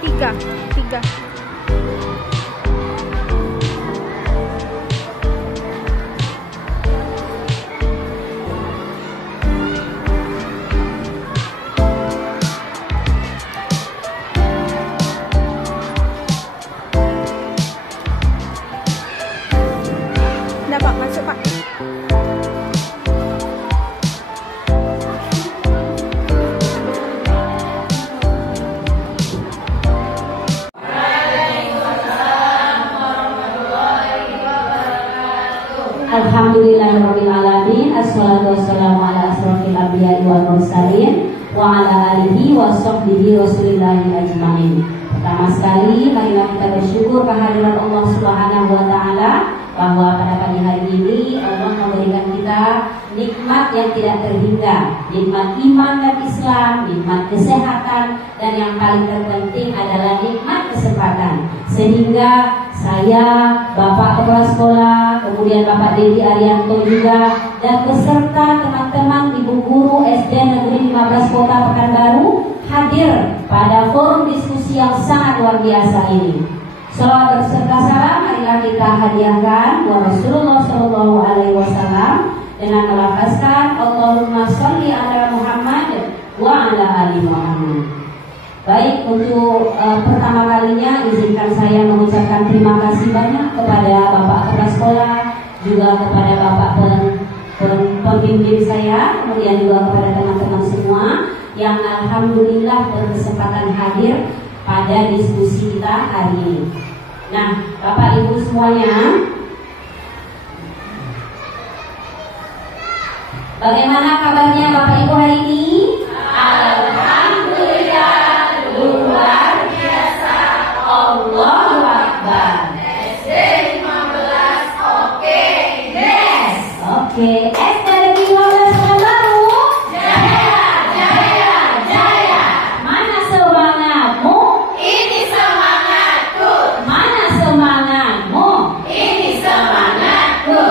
tiga. Udah Pak, masuk Pak. Alhamdulillahirrabbilalamin. Assalatu wassalamu ala asrofil anbiya'i wal mursalin wa ala alihi wa sahbihi rasulillahi ajma'in. Pertama sekali, marilah kita bersyukur kehadiran Allah Subhanahu wa ta'ala bahwa pada pagi hari ini Allah memberikan kita nikmat yang tidak terhingga, nikmat iman dan Islam, nikmat kesehatan, dan yang paling terpenting adalah nikmat kesempatan. Sehingga saya, Bapak Kepala Sekolah, kemudian Bapak Dedi Arianto juga, dan beserta teman-teman Ibu Guru SD Negeri 15 Kota Pekanbaru hadir pada forum diskusi yang sangat luar biasa ini. Salawat berserta salam marilah kita hadiahkan wa Rasulullah Shallallahu Alaihi Wasallam dengan melafazkan Allahumma sholli ala Muhammad wa ala ali Muhammad. Baik, untuk pertama kalinya izinkan saya mengucapkan terima kasih banyak kepada Bapak Kepala Sekolah, juga kepada Bapak pembimbing saya, kemudian juga kepada teman-teman semua yang alhamdulillah berkesempatan hadir pada diskusi kita hari ini. Nah, Bapak Ibu semuanya, bagaimana kabarnya Bapak Ibu hari ini? Alhamdulillah, luar biasa. Allahu Akbar. SD 15, oke. Yes. Oke. SD Negeri 15 Pekanbaru. Jaya, jaya, jaya. Mana semangatmu? Ini semangatku. Mana semangatmu? Ini semangatku.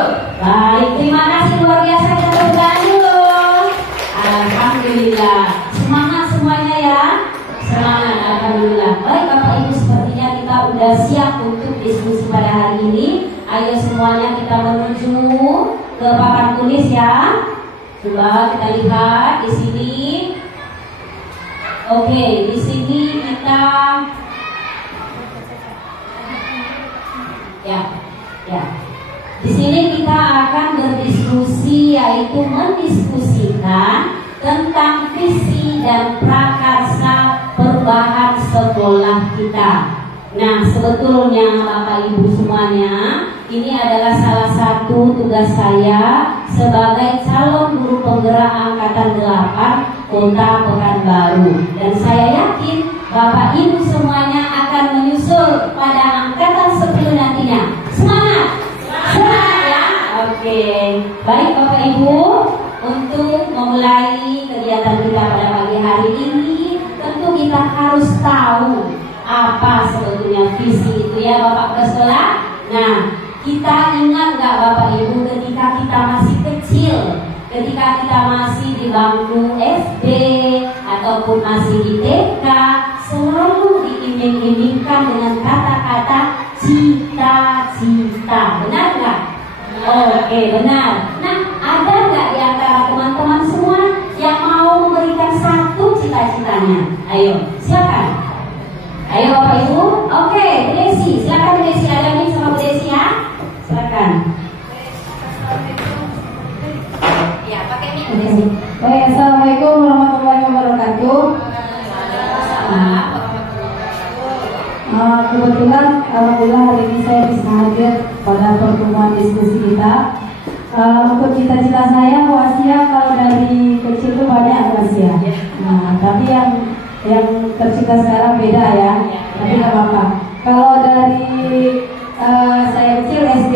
Baik, terima kasih luar biasa, kita tepuk dulu. Alhamdulillah. Semangat semuanya ya. Semangat, alhamdulillah. Baik Bapak Ibu, sepertinya kita udah siap untuk diskusi pada hari ini. Ayo semuanya kita menuju ke papan tulis ya. Coba kita lihat di sini. Oke, di sini kita ya. Di sini kita akan berdiskusi, yaitu mendiskusikan tentang visi dan prakarsa perubahan sekolah kita. Nah, sebetulnya Bapak Ibu semuanya, ini adalah salah satu tugas saya sebagai calon guru penggerak angkatan 8 Kota Pekanbaru. Dan saya yakin Bapak Ibu semuanya akan menyusul pada angkatan 10 nantinya. Semangat! Semangat ya! Oke. Baik Bapak Ibu, untuk memulai kegiatan kita pada pagi hari ini, tentu kita harus tahu apa sebetulnya visi itu ya Bapak Kepala Sekolah. Nah, kita ingat nggak Bapak Ibu ketika kita masih kecil, ketika kita masih di bangku SD ataupun masih di TK, selalu diiming-imingkan dengan kata-kata cita-cita. Benar nggak? Oke, benar. Nah, ada nggak di antara teman-teman semua yang mau memberikan satu cita-citanya? Ayo, silakan. Ayo Bapak Ibu. Oke, Bu Desi, silakan Bu Desi. Ada nih sama Bu Desi ya. Silakan. Ya, pakai mic Bu Desi. Baik, assalamualaikum warahmatullahi wabarakatuh. Kebetulan alhamdulillah hari ini saya bisa hadir pada pertemuan diskusi kita. Untuk cita-cita saya wasiat kalau dari kecil itu banyak wasiat. Nah, tapi yang tercipta sekarang beda ya. Tapi nggak apa-apa. Kalau dari saya kecil SD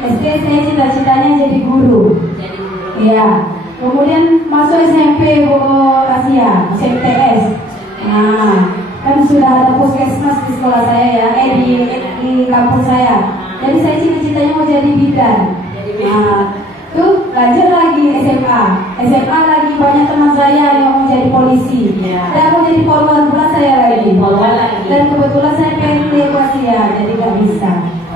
saya cita-citanya jadi guru. Iya. Kemudian masuk SMP Asia, CTS. Nah, kan sudah ada puskesmas di sekolah saya ya, di kampus saya. Jadi saya cita-citanya mau jadi bidan. Nah, tuh lanjut lagi SMA lagi banyak teman saya yang mau jadi polisi, dan mau jadi polwan pula saya lagi. Dan kebetulan saya pendek Wasia, jadi nggak bisa.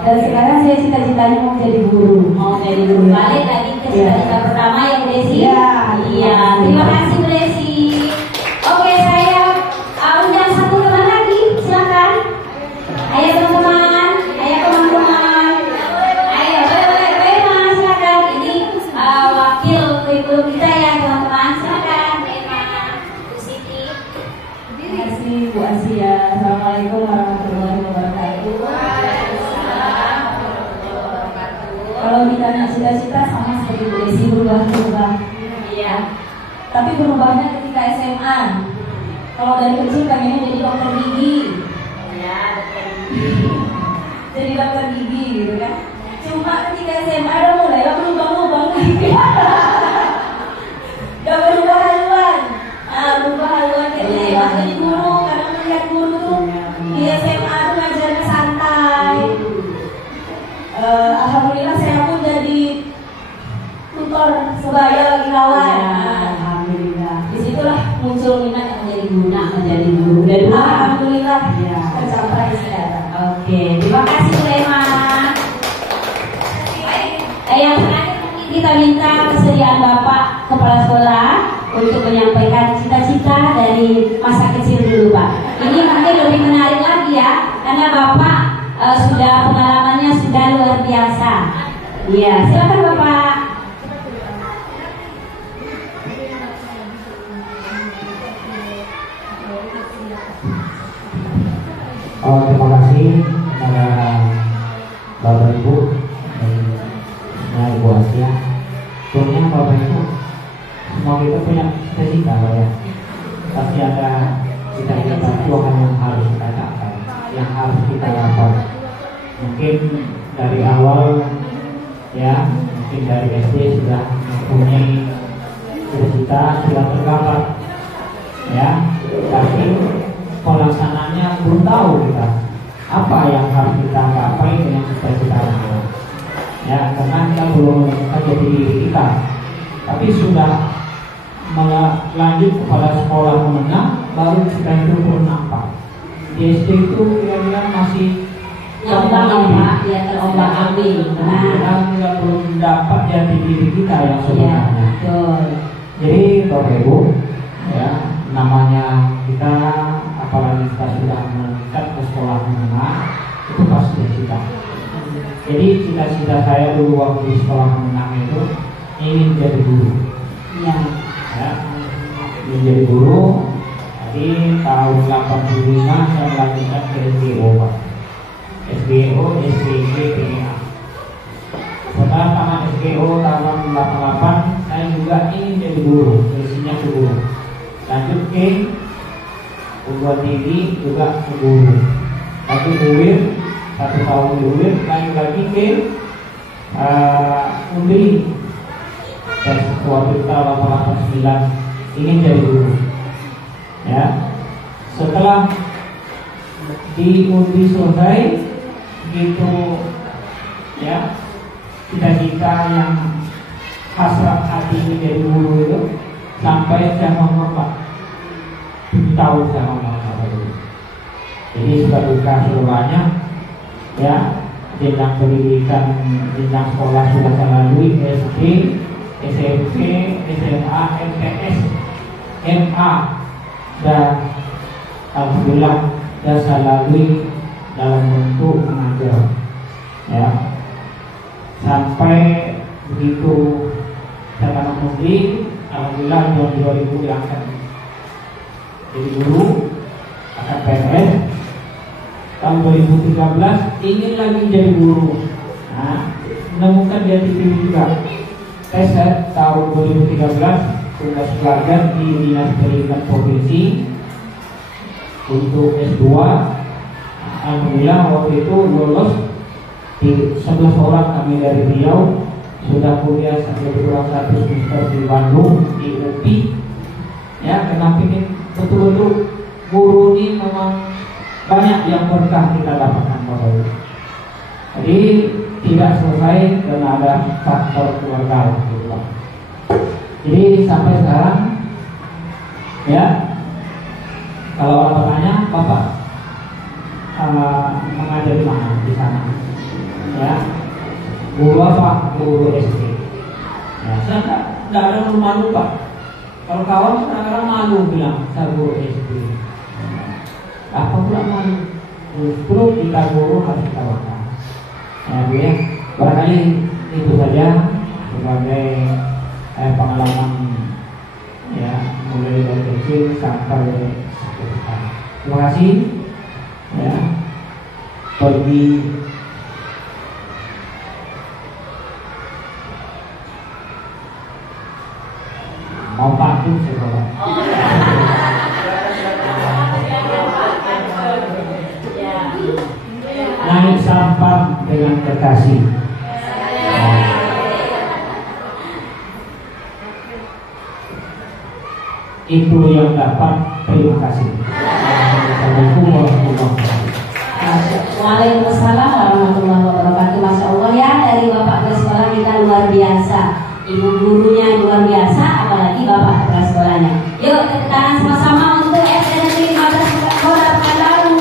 Dan sekarang saya cita-citanya mau jadi guru. Mau jadi guru. Balik lagi ke cita-cita pertama ya Bu Desi. Iya. Terima kasih Bu Desi. Oke, saya undang satu teman lagi, silakan. Ayo teman-teman, ayo teman-teman. Ayo, boleh Mas, silakan. Ini wakil guru kita ya teman-teman, silakan. Bu Siti. Terima kasih Bu Asia. Assalamualaikum warahmatullahi wabarakatuh. Kalau ditanya cita-cita sama seperti Bu Desi, berubah-ubah. Iya. Tapi berubahnya ketika SMA. Kalau dari kecil pengennya jadi dokter gigi. Ya, Jadi dokter gigi gitu kan. Cuma ketika SMA udah mulai berubah-ubah gitu. Gak berubah haluan. Berubah haluan jadi jadi guru. Karena melihat guru tuh di SMA tuh ngajarnya santai. Alhamdulillah saya pun jadi tutor sebaya lagi kawan. Alhamdulillah. Disitulah muncul minat yang menjadi guna menjadi guru. Dan Alhamdulillah ya, tercapai sekarang. Oke, terima kasih Bu Ema. Yang terakhir mungkin kita minta kesediaan Bapak Kepala Sekolah untuk menyampaikan cita-cita dari masa kecil dulu Pak. Ini mungkin lebih menarik lagi ya, karena Bapak sudah pengalamannya sudah luar biasa. Iya, silakan Bapak. Terima kasih kepada Bapak Ibu dan Ibu Asia. Sebenarnya Bapak Ibu, semua kita punya cita-cita ya. Pasti ada cita-cita Tuhan yang harus kita capai, yang harus kita lakukan. Mungkin dari awal ya, mungkin dari SD sudah mempunyai cita-cita, sudah tergambar ya. Tapi pelaksanaannya belum tahu kita apa yang harus kita capai dengan cita-cita kita. Ya, karena kita belum menemukan jati diri kita. Tapi sudah melanjut kepada sekolah menengah, baru kita itu belum nampak. Di SD itu kira-kira masih terombang-ambing. Nah, kita belum dapat jati diri kita yang sebenarnya. Jadi Bapak Ibu, ya, namanya kita apalagi kita sudah meningkat ke sekolah menengah, itu pasti cita. Jadi cita-cita saya dulu waktu di sekolah menengah itu ingin jadi guru. Iya. Ya, ingin jadi guru. Jadi tahun 85 saya melanjutkan ke SBO Pak. SBO, SBG, PA. Setelah tamat SBO tahun 88 saya juga ingin jadi guru, isinya ke guru. Lanjut ke perguruan tinggi juga ke guru. Lanjut UIN 1 tahun di UIN, lanjut lagi ke UNDRI. Dan waktu itu tahun 89 ingin jadi guru. Ya, setelah di UNDRI selesai, begitu ya, cita-cita yang hasrat hati menjadi guru itu sampai saya ngomong Pak, tahu saya ngomong apa itu. Jadi sudah buka seluruhnya ya, jenjang pendidikan, jenjang sekolah sudah saya lalui, SD, SMP, SMA, MTS, MA, dan alhamdulillah sudah saya lalui dalam bentuk mengajar ya, sampai begitu saya tamat UNDRI. Alhamdulillah tahun 2000 diangkat jadi guru, akan PNS. Tahun 2013 ingin lagi jadi guru. Nah, menemukan jati diri juga. Tes tahun 2013 tugas pelajar di Dinas Pendidikan Provinsi untuk S2. Alhamdulillah waktu itu lolos di 11 orang kami dari Riau, sudah kuliah sampai kurang 1 semester di Bandung di UPI. Ya, karena ingin betul-betul guru ini memang banyak yang berkah kita dapatkan Bapak Ibu. Jadi tidak selesai karena ada faktor keluarga gitu Pak. Jadi sampai sekarang ya, kalau orang bertanya Bapak guru apa? Guru SD. Ya, saya tidak ada malu Pak. Kalau kawan kadang-kadang malu bilang saya guru SD. Apa pula malu? Justru kita guru harus tawarkan. Ya, barangkali itu saja sebagai pengalaman ya, mulai dari kecil sampai sekarang. Terima kasih. Ya, pergi mau pantun sekolah. Naik sampan dengan kekasih. Itu yang dapat. Terima kasih. Assalamualaikum warahmatullahi wabarakatuh. Waalaikumsalam warahmatullahi wabarakatuh. Masya Allah ya, dari Bapak Kepala Sekolah kita luar biasa, Ibu gurunya luar biasa, apalagi Bapak Kepala Sekolahnya. Yuk tepuk tangan sama-sama untuk SD Negeri Madrasah Sekolah Pekanbaru.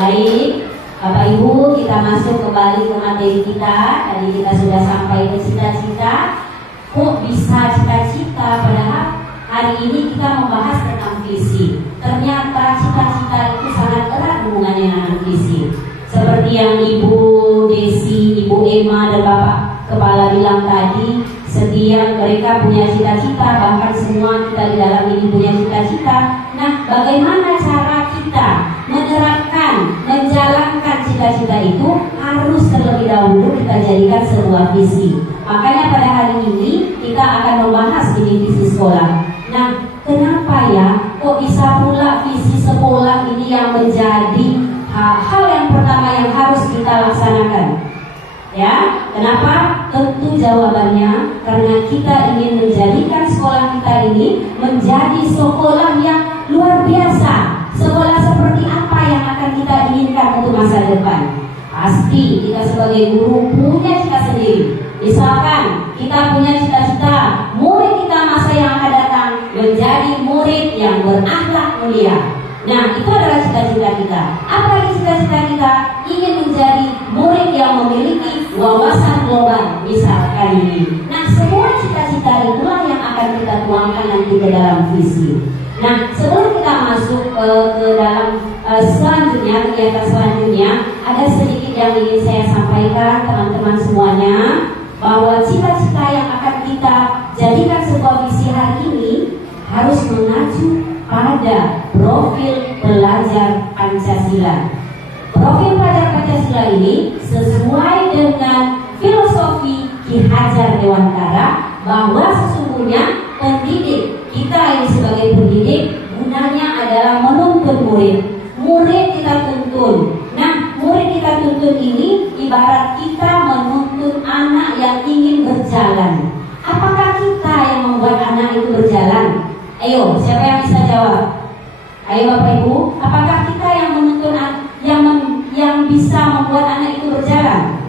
Baik, Bapak Ibu, kita masuk kembali ke materi kita. Tadi kita sudah sampai ke cita-cita. Kok bisa cita-cita padahal hari ini kita membahas tentang visi. Ternyata cita-cita itu sangat erat hubungannya dengan visi. Seperti yang Ibu Desi, Ibu Emma dan Bapak Kepala bilang tadi, setiap mereka punya cita-cita, bahkan semua kita di dalam ini punya cita-cita. Nah, bagaimana cara kita menerapkan, menjalankan cita-cita itu harus terlebih dahulu kita jadikan sebuah visi. Makanya pada hari ini kita akan membahas ini visi sekolah. Nah, kenapa ya kok bisa pula visi sekolah ini yang menjadi hal yang pertama yang harus kita laksanakan? Ya, kenapa? Tentu jawabannya karena kita ingin menjadikan sekolah kita ini menjadi sekolah yang luar biasa. Sekolah seperti apa yang akan kita inginkan untuk masa depan? Pasti kita sebagai guru punya cita sendiri. Misalkan kita punya cita-cita murid kita masa yang akan datang menjadi murid yang berakhlak mulia. Nah, itu adalah cita-cita kita. Apalagi cita-cita kita ingin menjadi murid yang memiliki wawasan global, misalkan ini. Nah, semua cita-cita itulah yang akan kita tuangkan nanti ke dalam visi. Nah, sebelum kita masuk ke dalam selanjutnya, kegiatan selanjutnya, ada sedikit yang ingin saya sampaikan teman-teman semuanya, bahwa cita-cita yang akan kita jadikan sebuah visi hari ini harus mengacu pada profil pelajar Pancasila. Profil pelajar Pancasila ini sesuai dengan filosofi Ki Hajar Dewantara, bahwa sesungguhnya pendidik kita ini sebagai pendidik gunanya adalah menuntun murid. Murid kita tuntun. Nah, murid kita tuntun ini ibarat kita menuntun anak yang ingin berjalan. Apakah kita yang membuat anak itu berjalan? Ayo, siapa yang bisa jawab? Ayo Bapak Ibu, apakah kita yang menuntun yang bisa membuat anak itu berjalan?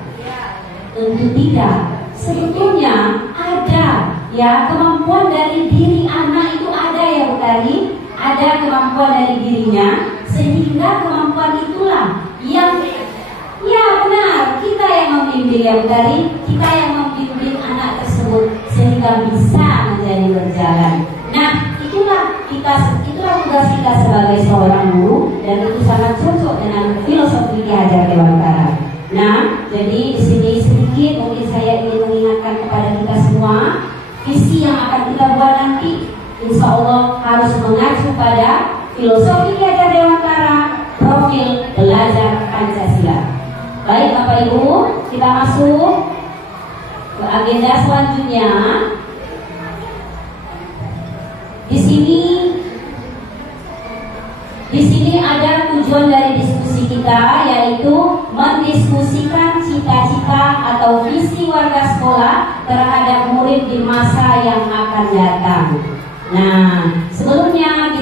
Tentu tidak. Sebetulnya ada ya kemampuan dari diri anak itu ada ya Bu Tari, ada kemampuan dari dirinya, sehingga kemampuan itulah yang ya benar kita yang membimbing ya Bu Tari, kita yang membimbing anak tersebut sehingga bisa menjadi berjalan. Nah, itulah tugas kita sebagai seorang guru, dan itu sangat cocok dengan filosofi Ki Hajar Dewantara. Nah, jadi di sini sedikit mungkin saya ingin mengingatkan kepada kita semua, visi yang akan kita buat nanti, insya Allah harus mengacu pada filosofi Ki Hajar Dewantara, profil pelajar Pancasila. Baik Bapak Ibu, kita masuk ke agenda selanjutnya. Di sini ada tujuan dari diskusi kita, yaitu mendiskusikan cita-cita atau visi warga sekolah terhadap murid di masa yang akan datang. Nah, sebelumnya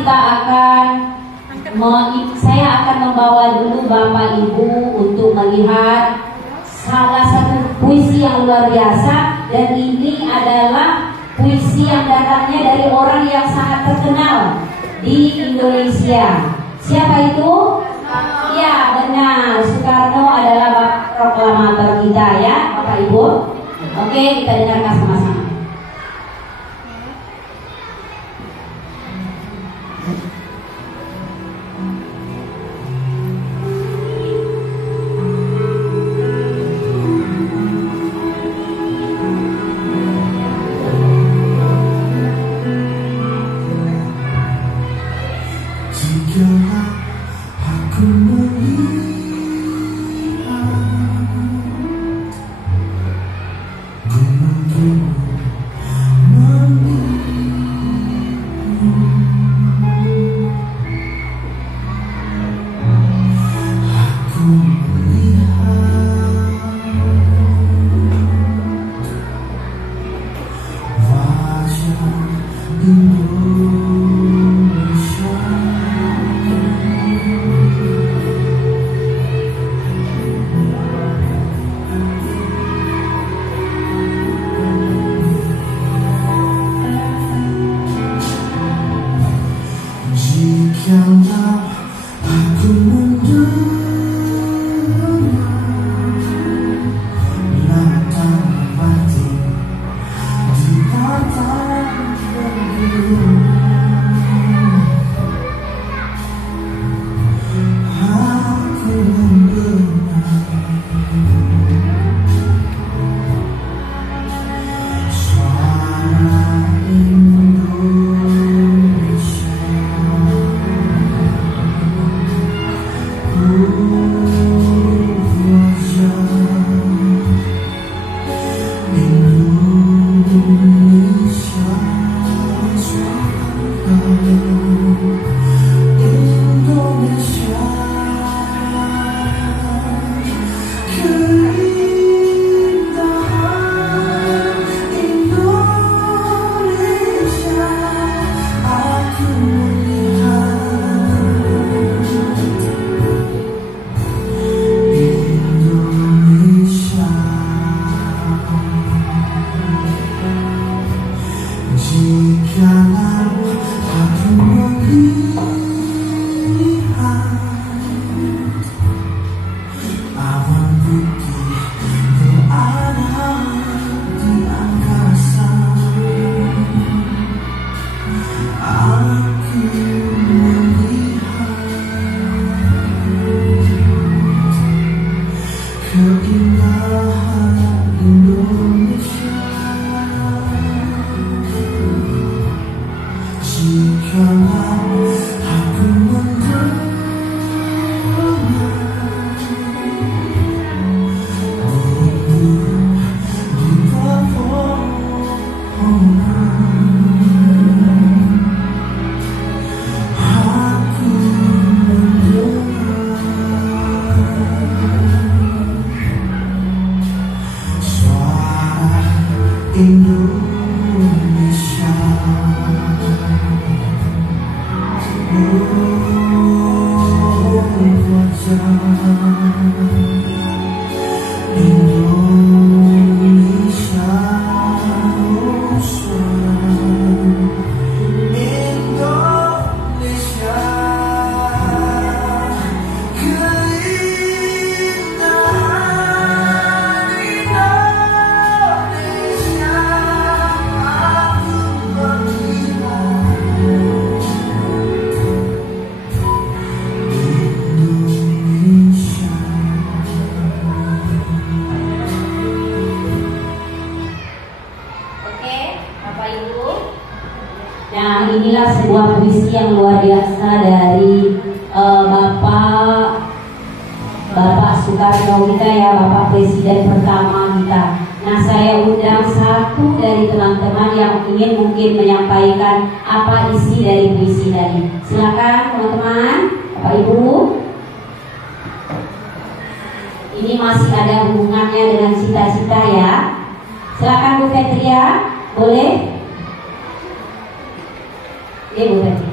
saya akan membawa dulu Bapak Ibu untuk melihat salah satu puisi yang luar biasa, dan ini adalah puisi yang datangnya dari orang yang sangat terkenal di Indonesia. Siapa itu? Ya benar, Soekarno adalah proklamator kita ya Bapak Ibu. Oke, kita dengarkan sama-sama. Nah, inilah sebuah puisi yang luar biasa dari Bapak Soekarno kita ya, Bapak Presiden pertama kita. Nah, saya undang satu dari teman-teman yang ingin mungkin menyampaikan apa isi dari puisi tadi. Silakan teman-teman, Bapak Ibu. Ini masih ada hubungannya dengan cita-cita ya. Silakan Bu Fetria, boleh? Ya Bu Fetria.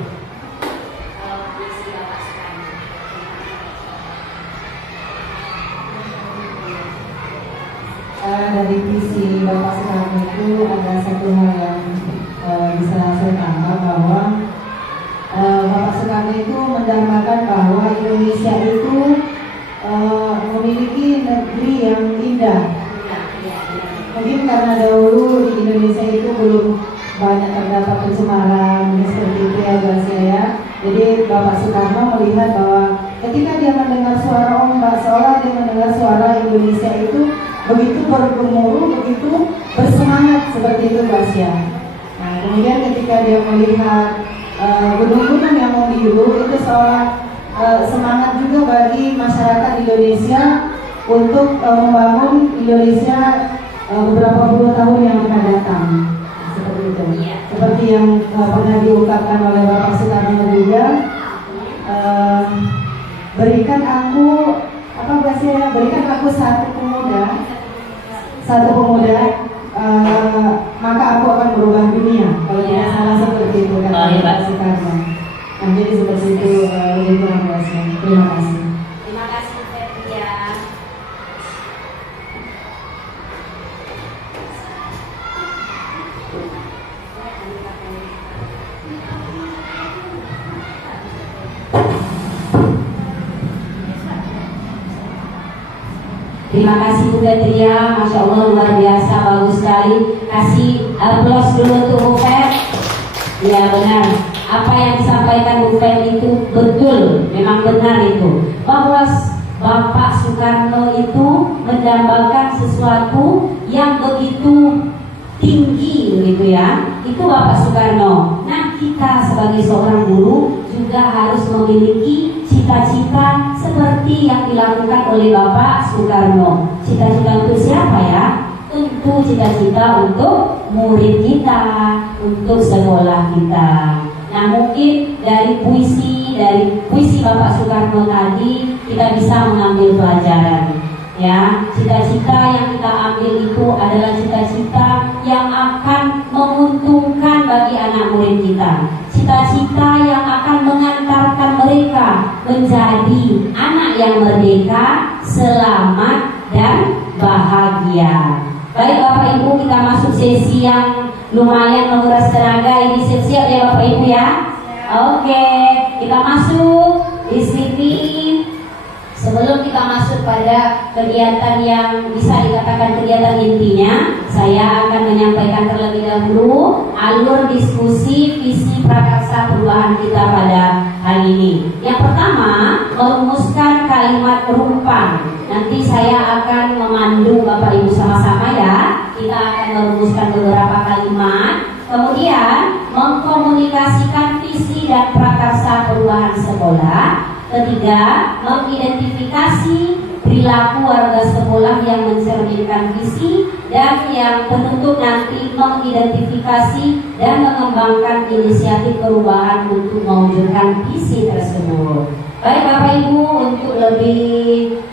Dari visi Bapak Soekarno itu ada satu hal yang bisa saya tangkap bahwa Bapak Soekarno itu mendambakan bahwa Indonesia itu memiliki negeri yang indah. Mungkin karena pencemaran seperti itu ya Bu Asia ya. Jadi Bapak Soekarno melihat bahwa ketika dia mendengar suara ombak, seolah dia mendengar suara Indonesia itu begitu bergemuruh, begitu bersemangat seperti itu Bu Asia. Nah, kemudian ketika dia melihat gunung-gunung yang membiru, itu seolah semangat juga bagi masyarakat Indonesia untuk membangun Indonesia beberapa puluh tahun yang akan datang. Seperti itu. Seperti yang pernah diungkapkan oleh Bapak Soekarno juga, berikan aku apa bahasanya? Berikan aku satu pemuda, maka aku akan berubah dunia. Kalau tidak salah seperti itu kata Bapak Soekarno. Nah, jadi seperti itu lebih kurang bahasanya. Terima kasih. Terima kasih Ferdia. Terima kasih Bu Ferdia, Masya Allah luar biasa, bagus sekali. Kasih aplaus dulu untuk Bu Fer. Ya benar, apa yang disampaikan Bu Fer itu betul, memang benar itu. Bahwa Bapak Soekarno itu mendambakan sesuatu yang begitu tinggi gitu ya. Itu Bapak Soekarno. Nah, kita sebagai seorang guru juga harus memiliki cita-cita seperti yang dilakukan oleh Bapak Soekarno. Cita-cita untuk siapa ya? Tentu cita-cita untuk murid kita, untuk sekolah kita. Nah, mungkin dari puisi Bapak Soekarno tadi kita bisa mengambil pelajaran. Ya, cita-cita yang kita ambil itu adalah cita-cita yang akan menguntungkan bagi anak murid kita. Cita-cita yang akan mengantarkan mereka menjadi anak yang merdeka, selamat, dan bahagia. Baik Bapak Ibu, kita masuk sesi yang lumayan menguras tenaga. Ini siap-siap ya Bapak Ibu ya. Oke, kita masuk di sini. Sebelum kita masuk pada kegiatan yang bisa dikatakan kegiatan intinya, saya akan menyampaikan terlebih dahulu alur diskusi visi prakarsa perubahan kita pada hari ini. Yang pertama, merumuskan kalimat rumpang. Nanti saya akan memandu Bapak Ibu sama-sama ya. Kita akan merumuskan beberapa kalimat. Kemudian, mengkomunikasikan visi dan prakarsa perubahan sekolah. Ketiga, mengidentifikasi perilaku warga sekolah yang mencerminkan visi. Dan yang penutup nanti mengidentifikasi dan mengembangkan inisiatif perubahan untuk mewujudkan visi tersebut. Baik Bapak Ibu, untuk lebih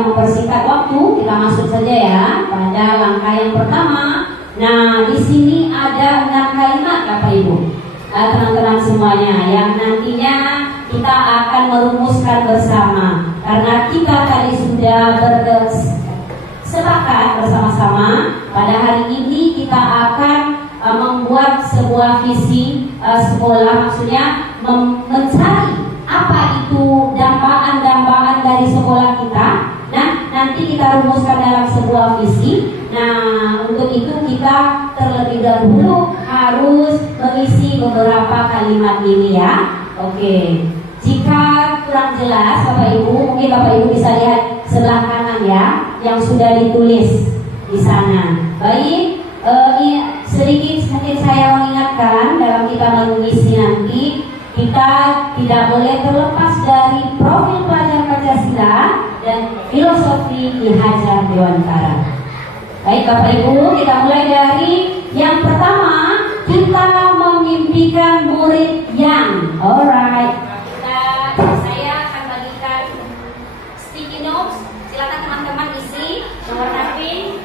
mempersingkat waktu, kita masuk saja ya pada langkah yang pertama. Nah, di sini ada 6 kalimat Bapak Ibu. Teman-teman semuanya yang nantinya kita akan merumuskan bersama, karena kita tadi sudah bersepakat bersama-sama pada hari ini kita akan membuat sebuah visi sekolah, maksudnya mencari apa itu dambaan-dambaan dari sekolah kita. Nah, nanti kita rumuskan dalam sebuah visi. Nah, untuk itu kita terlebih dahulu harus mengisi beberapa kalimat ini ya. Oke. Jika kurang jelas Bapak Ibu, mungkin Bapak Ibu bisa lihat sebelah kanan ya, yang sudah ditulis di sana. Baik, sedikit mungkin saya mengingatkan dalam kita mengisi nanti, kita tidak boleh terlepas dari profil pelajar Pancasila dan filosofi Ki Hajar Dewantara. Baik Bapak Ibu, kita mulai dari yang pertama, kita memimpikan murid yang alright. Saya akan bagikan sticky notes. Silakan teman-teman isi warna pink.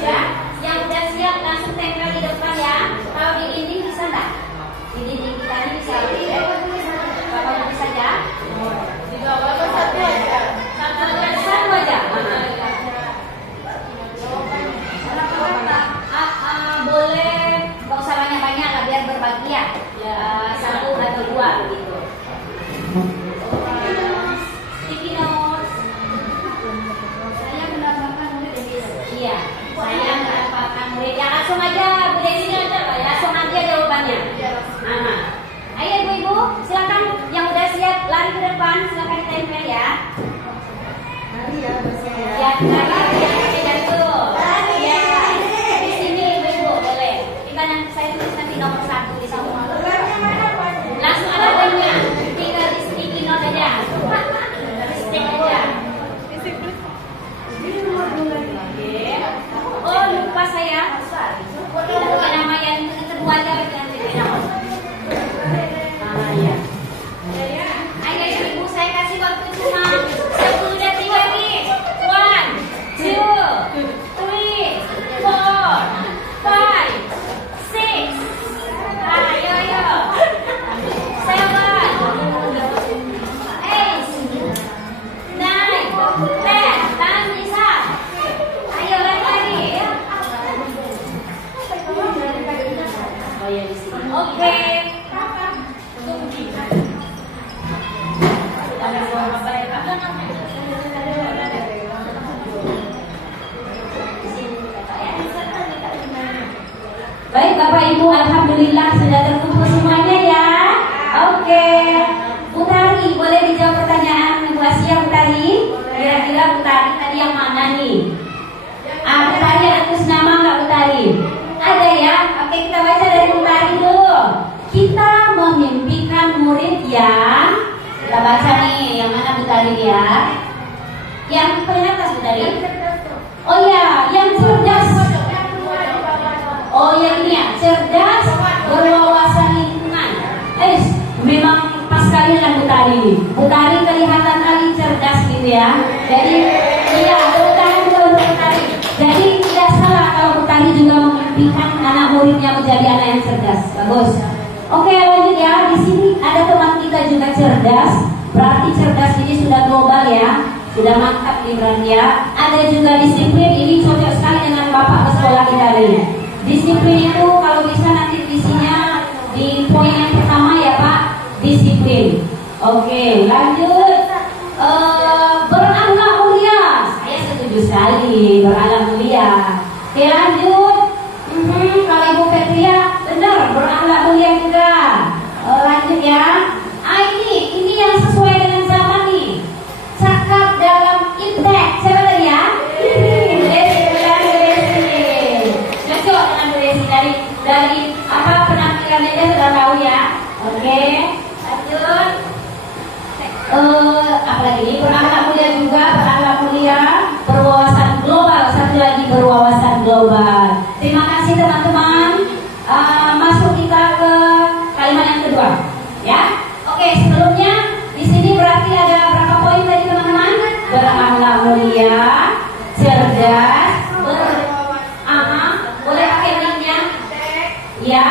Ya, yang udah siap langsung tempel di depan ya. Kalau di dinding bisa enggak? Di dinding kita ini bisa. Bapak bisa saja. Satu aja. Boleh, nggak usah banyak-banyak lah biar berbagi ya. Alhamdulillah sudah terkumpul semuanya ya. Oke, Bu Tari boleh dijawab pertanyaan Bu Asia. Bu Tari, kira-kira Bu Tari tadi yang mana nih? Bu Tari ada tulis nama nggak Bu Tari? Ada ya. Oke, kita baca dari Bu Tari dulu. Kita memimpikan murid yang, kita baca nih yang mana Bu Tari ya? Yang paling atas Bu Tari. Oh ya, yang cerdas. Oh ya ini ya, cerdas, berwawasan lingkungan. Memang pas sekali dengan Bu Tari nih. Bu Tari kelihatan kali cerdas gitu ya. Jadi iya, tepuk tangan juga untuk Bu Tari. Jadi tidak salah kalau Bu Tari juga memimpikan anak muridnya menjadi anak yang cerdas. Bagus. Oke, lanjut ya. Di sini ada teman kita juga cerdas. Berarti cerdas ini sudah global ya. Sudah mantap nih berarti ya. Ada juga disiplin, ini cocok sekali dengan bapak ke sekolah kita nih. Disiplin itu kalau bisa nanti isinya di poin yang pertama ya Pak, disiplin. Oke, lanjut. Berakhlak mulia. Saya setuju sekali, berakhlak mulia. Oke, lanjut. Kalau Ibu Petria benar, berakhlak mulia juga. Lanjut ya. Ini yang sesuai dengan zaman nih. Cakap dalam iptek. Siapa tadi ya? Cocok dengan Bu Desi dari apa penampilannya dia sudah tahu ya. Oke, lanjut. Apalagi ini berakhlak mulia juga, berakhlak mulia, berwawasan global. Satu lagi berwawasan global. Terima kasih teman-teman. Masuk kita ke kalimat yang kedua, ya. Oke, sebelumnya di sini berarti ada berapa poin tadi teman-teman? Berakhlak mulia, cerdas, boleh pakai linknya? Ya.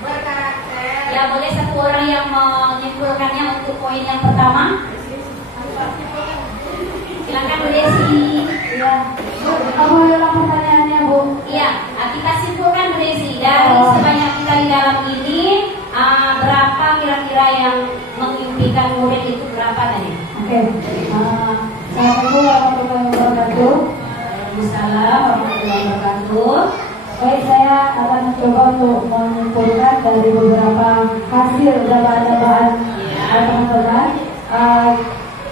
Berkarakter. Ya, boleh satu orang yang menyimpulkannya untuk poin yang pertama. Silakan Bu Desi. Ya. Apa dalam pertanyaannya Bu? Iya, kita simpulkan Bu Desi dari sebanyak kita di dalam ini. Berapa kira-kira yang mengimpikan murid itu berapa tadi? Oke. Assalamualaikum warahmatullahi wabarakatuh. Waalaikumsalam warahmatullahi wabarakatuh. Baik, saya akan mencoba untuk menyimpulkan dari beberapa hasil jawaban-jawaban teman-teman.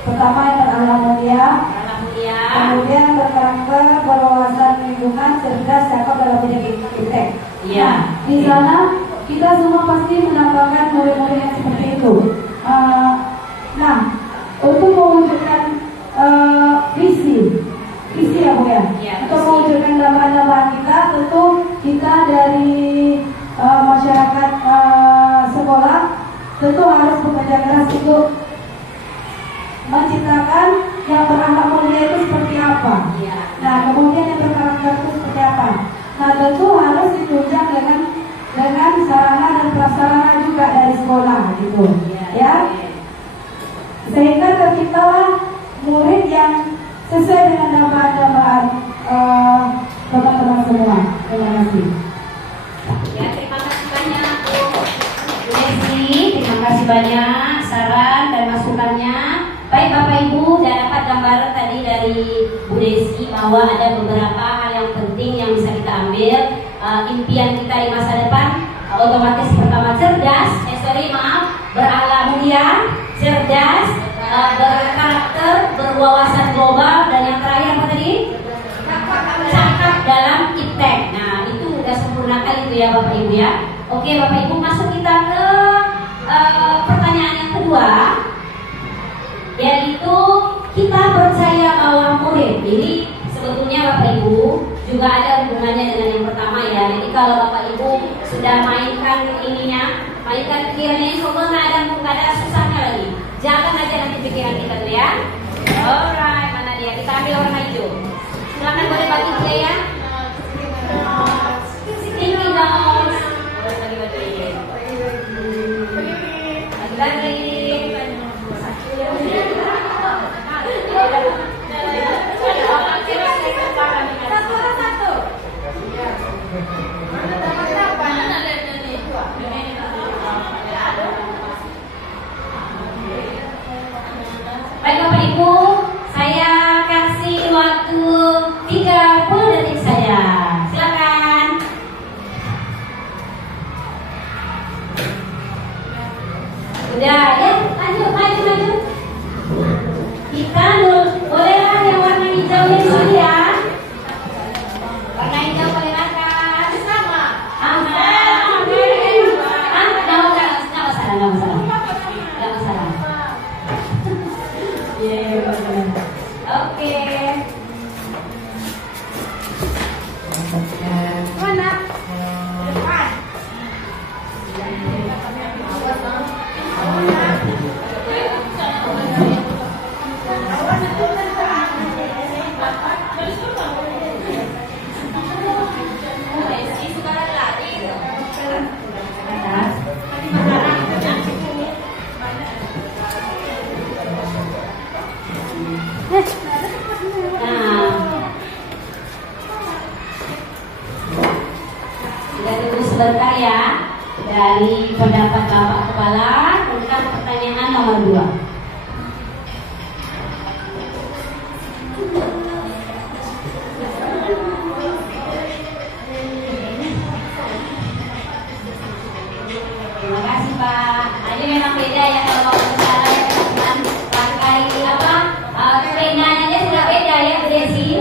Pertama yang berakhlak mulia, kemudian berkarakter, berwawasan lingkungan, cerdas, cakap dalam bidang iptek. Iya. Di sana kita semua pasti menambahkan murid-murid yang seperti itu. Nah, untuk mewujudkan visi ya Bu ya. Untuk mewujudkan gambaran-gambaran kita, tentu kita dari masyarakat sekolah tentu harus bekerja keras untuk menciptakan yang berakhlak mulia itu seperti apa. Nah, kemudian yang berkarakter itu seperti apa. Nah, tentu harus ditunjang dengan sarana dan prasarana juga dari sekolah gitu, ya. Sehingga terciptalah murid yang sesuai dengan dambaan-dambaan teman-teman semua. Terima kasih. Ya, terima kasih banyak Bu Desi. Terima kasih banyak saran dan masukannya. Baik Bapak Ibu, sudah dapat gambaran tadi dari Bu Desi bahwa ada beberapa hal yang penting yang bisa kita ambil. Impian kita di masa depan otomatis pertama cerdas, berakhlak mulia, cerdas, berkarakter, berwawasan global, dan yang terakhir apa tadi? Cakap dalam iptek. Nah, itu udah sempurna kali itu ya Bapak Ibu ya. Oke Bapak Ibu, masuk kita ke pertanyaan yang kedua, yaitu kita percaya bahwa murid ini sebetulnya Bapak Ibu juga ada hubungannya dengan yang pertama ya. Jadi kalau Bapak Ibu sudah mainkan pikirannya, semoga nggak ada susahnya lagi. Jangan aja nanti pikiran kita tuh ya. Alright, mana dia? Kita ambil warna hijau. Silakan boleh bagi dia ya. Sticky notes. Lagi. Satu. Baik Bapak Ibu, saya kasih waktu 30 detik saja. Silakan. Udah, ya lanjut, maju. Kita bolehlah yang warna hijaunya di sini ya. Warna hijau boleh makan. Sama. Nggak masalah. Oke. Mana? Depan. Sebentar ya, dari pendapat Bapak Kepala tentang pertanyaan nomor 2. Terima kasih Pak. Ini memang beda ya kalau Bapak Kepala ya teman-teman. Pakai apa? Penanya dia sudah beda ya Bu Desi.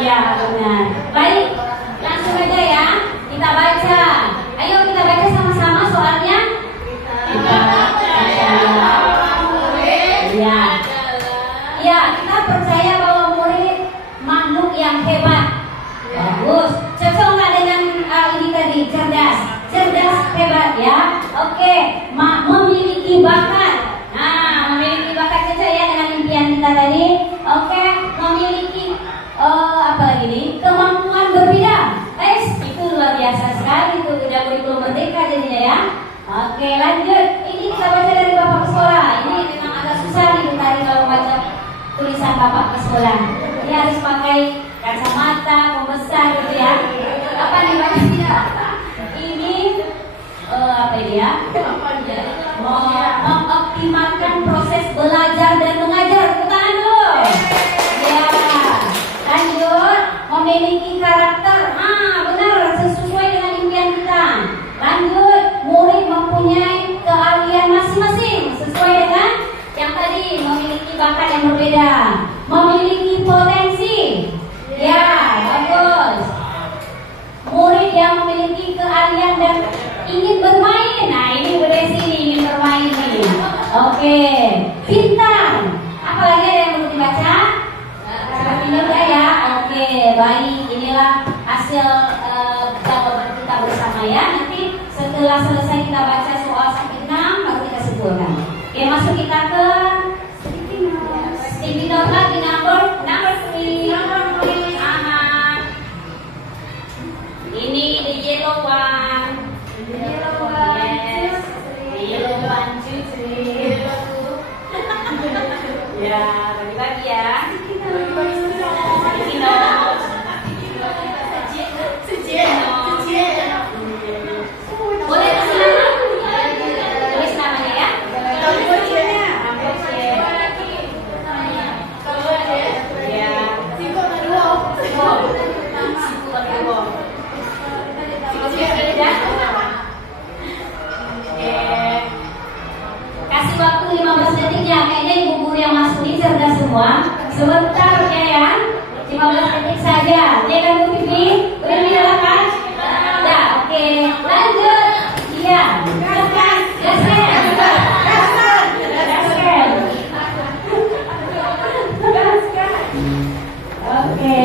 Iya benar. Baik, langsung aja ya. Kita baca. Ayo kita baca sama-sama soalnya. Ya, kita percaya bahwa murid makhluk yang hebat. Bagus. Cocok nggak dengan ini tadi? Cerdas, hebat ya. Oke. Memiliki bakat. Nah, memiliki bakat cocok ya dengan impian kita tadi. Oke. Memiliki apa lagi nih? Kemampuan berbeda. Itu luar biasa sekali, itu udah kurikulum merdeka jadinya ya. Oke, lanjut. Ini kita baca dari Bapak ke sekolah. Ini memang agak susah nih tadi kalau baca tulisan Bapak ke sekolah. Ini harus pakai kacamata pembesar gitu ya. Apa nih bacanya? Ini apa dia? Mengoptimalkan proses belajar dan mengajar. Tangan dulu. Ya. Lanjut. Memiliki karakter. Benar, sesuai dengan impian kita. Lanjut, murid mempunyai keahlian masing-masing sesuai dengan yang tadi, memiliki bakat yang berbeda, memiliki potensi. Ya, bagus. Murid yang memiliki keahlian dan ingin bermain. Nah, ini Bu Desi ingin bermain nih. Oke, pintar. Apalagi ada yang perlu dibaca? Seperti ini ya. Oke, baik. Inilah hasil jawaban kita bersama ya. Nanti setelah selesai kita baca soal sampai 6 baru kita simpulkan. Oke, masuk kita ke sticky note lagi number 3. Ini the yellow one. Yes. The yellow one, 2, 3. Ya, bagi-bagi ya. Sticky note. Boleh tulis nama? Tulis namanya ya. Kasih waktu 15 detik ya. Kayaknya ibu guru yang masuk ini cerdas semua. Sebentar ya. 15 detik saja. Ya kan Bu Pipi? Udah dinyalakan? Udah, oke. Lanjut. Iya. Gaskan. Oke.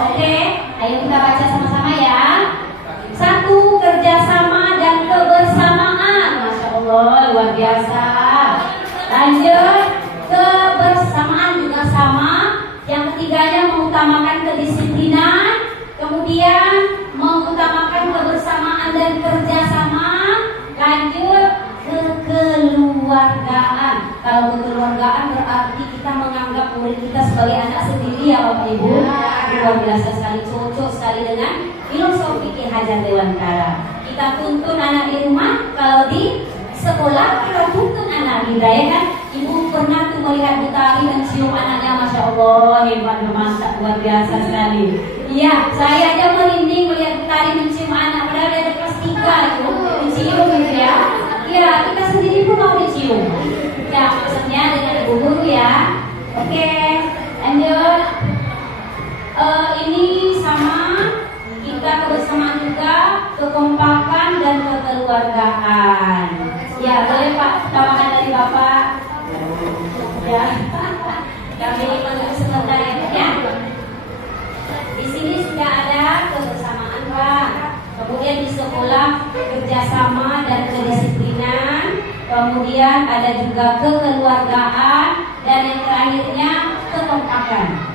Oke, ayo kita baca sama-sama ya. Satu, kerjasama dan kebersamaan. Masya Allah, luar biasa. Lanjut, kebersamaan juga sama. Yang ketiganya mengutamakan kedisiplinan. Kemudian mengutamakan kebersamaan dan kerjasama. Lanjut, kekeluargaan. Kalau kekeluargaan berarti kita menganggap murid kita sebagai anak sendiri ya Bapak Ibu. Luar biasa sekali, cocok sekali dengan filosofi Ki Hajar Dewantara. Kita tuntun anak di rumah, kalau di sekolah kita tuntun anak kita ya kan. Ibu pernah tuh melihat Bu Tari mencium anaknya, Masya Allah, hebat, mantap, luar biasa sekali. Iya, saya aja merinding melihat Bu Tari mencium anak, padahal dia ada kelas 3 itu, mencium gitu ya. Iya, kita sendiri pun mau dicium. Ya, maksudnya dengan ibu guru ya. Oke, lanjut. Ini sama, kita kebersamaan juga, kekompakan dan kekeluargaan. Ya, boleh Pak, tawaran dari Bapak. Ya, kami menunggu sebentar ya. Di sini sudah ada kebersamaan Pak. Kemudian di sekolah kerjasama dan kedisiplinan. Kemudian ada juga kekeluargaan dan yang terakhirnya kekompakan.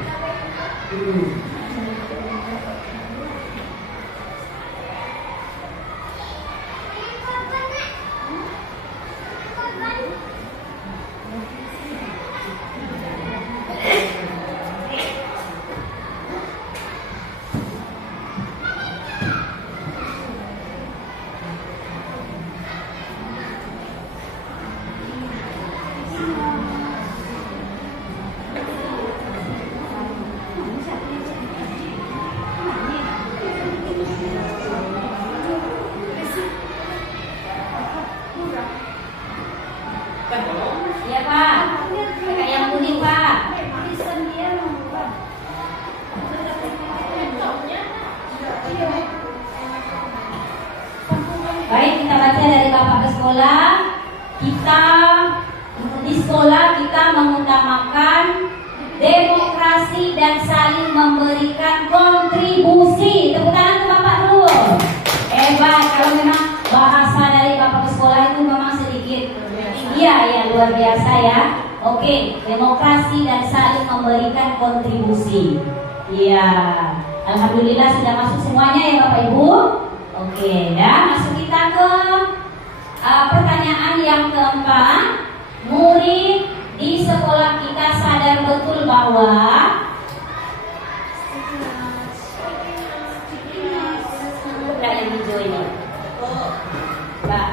Ya Pak, pakai yang kuning Pak. Baik, kita baca dari Bapak ke sekolah. Kita di sekolah kita mengutamakan demokrasi dan saling memberikan kontribusi. Tepuk tangan ke Bapak dulu. Hebat, kalau memang bahasa dari Bapak ke sekolah itu memang sedikit. Iya, ya luar biasa ya. Oke, demokrasi dan saling memberikan kontribusi. Iya, alhamdulillah sudah masuk semuanya ya Bapak Ibu. Oke, ya masuk kita ke pertanyaan yang keempat. Murid di sekolah kita sadar betul bahwa yang hijau ini, Mbak.